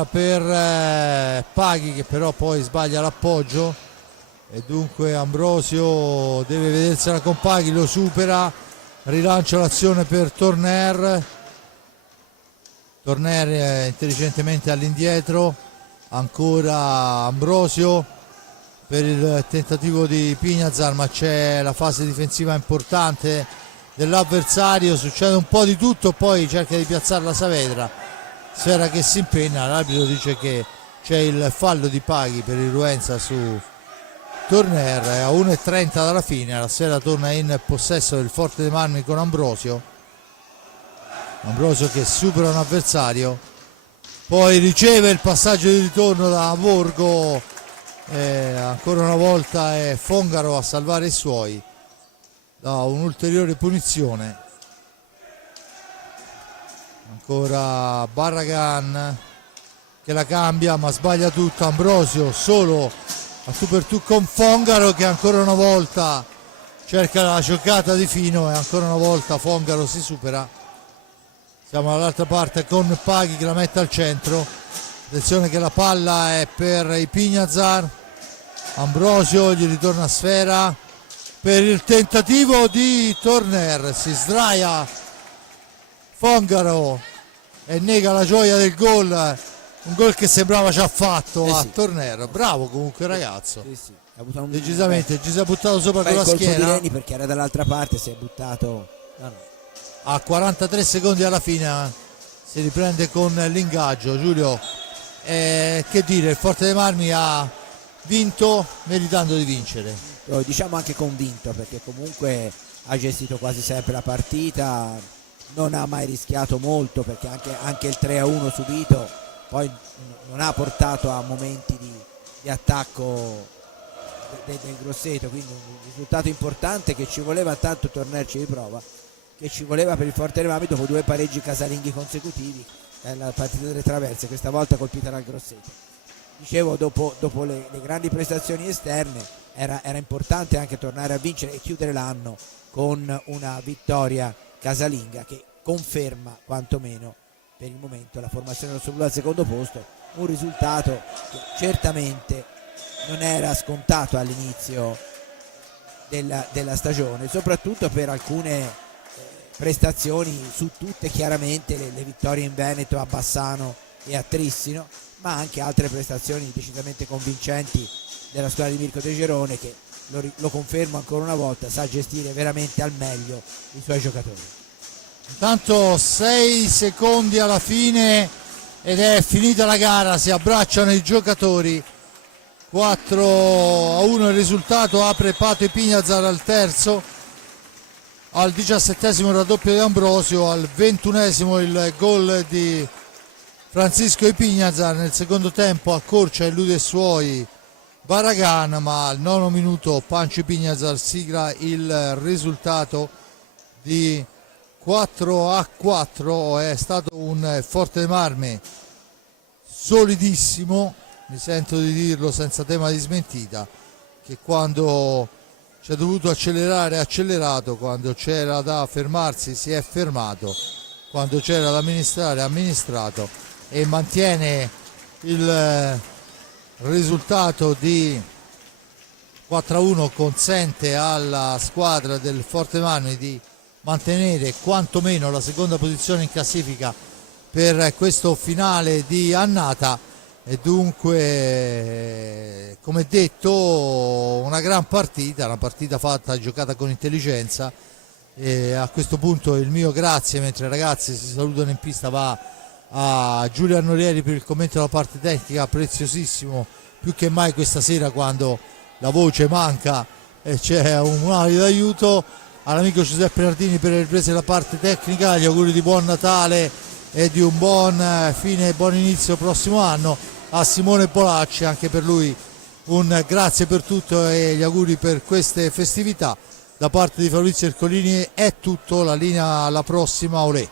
per Paghi, che però poi sbaglia l'appoggio e dunque Ambrosio deve vedersela con Paghi, lo supera, rilancia l'azione per Torner intelligentemente all'indietro, ancora Ambrosio per il tentativo di Pignazar, ma c'è la fase difensiva importante dell'avversario, succede un po' di tutto, poi cerca di piazzarla Saavedra, sfera che si impenna, l'arbitro dice che c'è il fallo di Paghi per irruenza su Torner. A 1:30 dalla fine la sfera torna in possesso del Forte dei Marmi con Ambrosio che supera un avversario, poi riceve il passaggio di ritorno da Borgo, ancora una volta è Fongaro a salvare i suoi da un'ulteriore punizione. Ancora Barragan che la cambia ma sbaglia tutto, Ambrosio solo a tu per tu con Fongaro che ancora una volta cerca la giocata di fino e ancora una volta Fongaro si supera. Siamo dall'altra parte con Paghi che la mette al centro, attenzione che la palla è per i Pignazar, Ambrosio gli ritorna a sfera per il tentativo di Torner, si sdraia Fongaro e nega la gioia del gol, un gol che sembrava già fatto a Torner. Bravo comunque ragazzo, sì. Ha avuto decisamente ci si è buttato sopra con la schiena di Reni perché era dall'altra parte, si è buttato a 43 secondi alla fine, si riprende con l'ingaggio. Giulio, che dire, il Forte dei Marmi ha vinto meritando di vincere, diciamo anche convinto, perché comunque ha gestito quasi sempre la partita, non ha mai rischiato molto, perché anche il 3-1 subito poi non ha portato a momenti di attacco del Grosseto, quindi un risultato importante che ci voleva tanto tornarci di prova, che ci voleva per il Forte dei Marmi dopo 2 pareggi casalinghi consecutivi nella partita delle traverse, questa volta colpita dal Grosseto. Dicevo, dopo le grandi prestazioni esterne era importante anche tornare a vincere e chiudere l'anno con una vittoria casalinga che conferma quantomeno per il momento la formazione rossoblu al secondo posto, un risultato che certamente non era scontato all'inizio della stagione, soprattutto per alcune prestazioni, su tutte chiaramente le vittorie in Veneto, a Bassano e a Trissino, ma anche altre prestazioni decisamente convincenti della squadra di Mirko De Gerone, che lo confermo ancora una volta, sa gestire veramente al meglio i suoi giocatori. Intanto 6 secondi alla fine ed è finita la gara, si abbracciano i giocatori, 4-1 il risultato, apre Pato e Pignazar al terzo, al 17esimo il raddoppio di Ambrosio, al 21esimo il gol di Francisco Ipignazar, nel secondo tempo accorcia e elude suoi Barragan, ma al 9° minuto Pancio Ipignazar sigla il risultato di 4-4. È stato un Forte dei Marmi solidissimo, mi sento di dirlo senza tema di smentita, che quando ci ha dovuto accelerare ha accelerato, quando c'era da fermarsi si è fermato, quando c'era da amministrare ha amministrato e mantiene il risultato di 4-1, consente alla squadra del Forte Marmi di mantenere quantomeno la seconda posizione in classifica per questo finale di annata. E dunque, come detto, una gran partita, una partita fatta, giocata con intelligenza. E a questo punto il mio grazie, mentre i ragazzi si salutano in pista, va a Giulio Arnorieri per il commento della parte tecnica, preziosissimo più che mai questa sera quando la voce manca e c'è un alido d'aiuto. All'amico Giuseppe Nardini per le riprese della parte tecnica, gli auguri di buon Natale e di un buon fine e buon inizio prossimo anno. A Simone Polacci, anche per lui un grazie per tutto e gli auguri per queste festività. Da parte di Fabrizio Ercolini è tutto, la linea alla prossima, olè.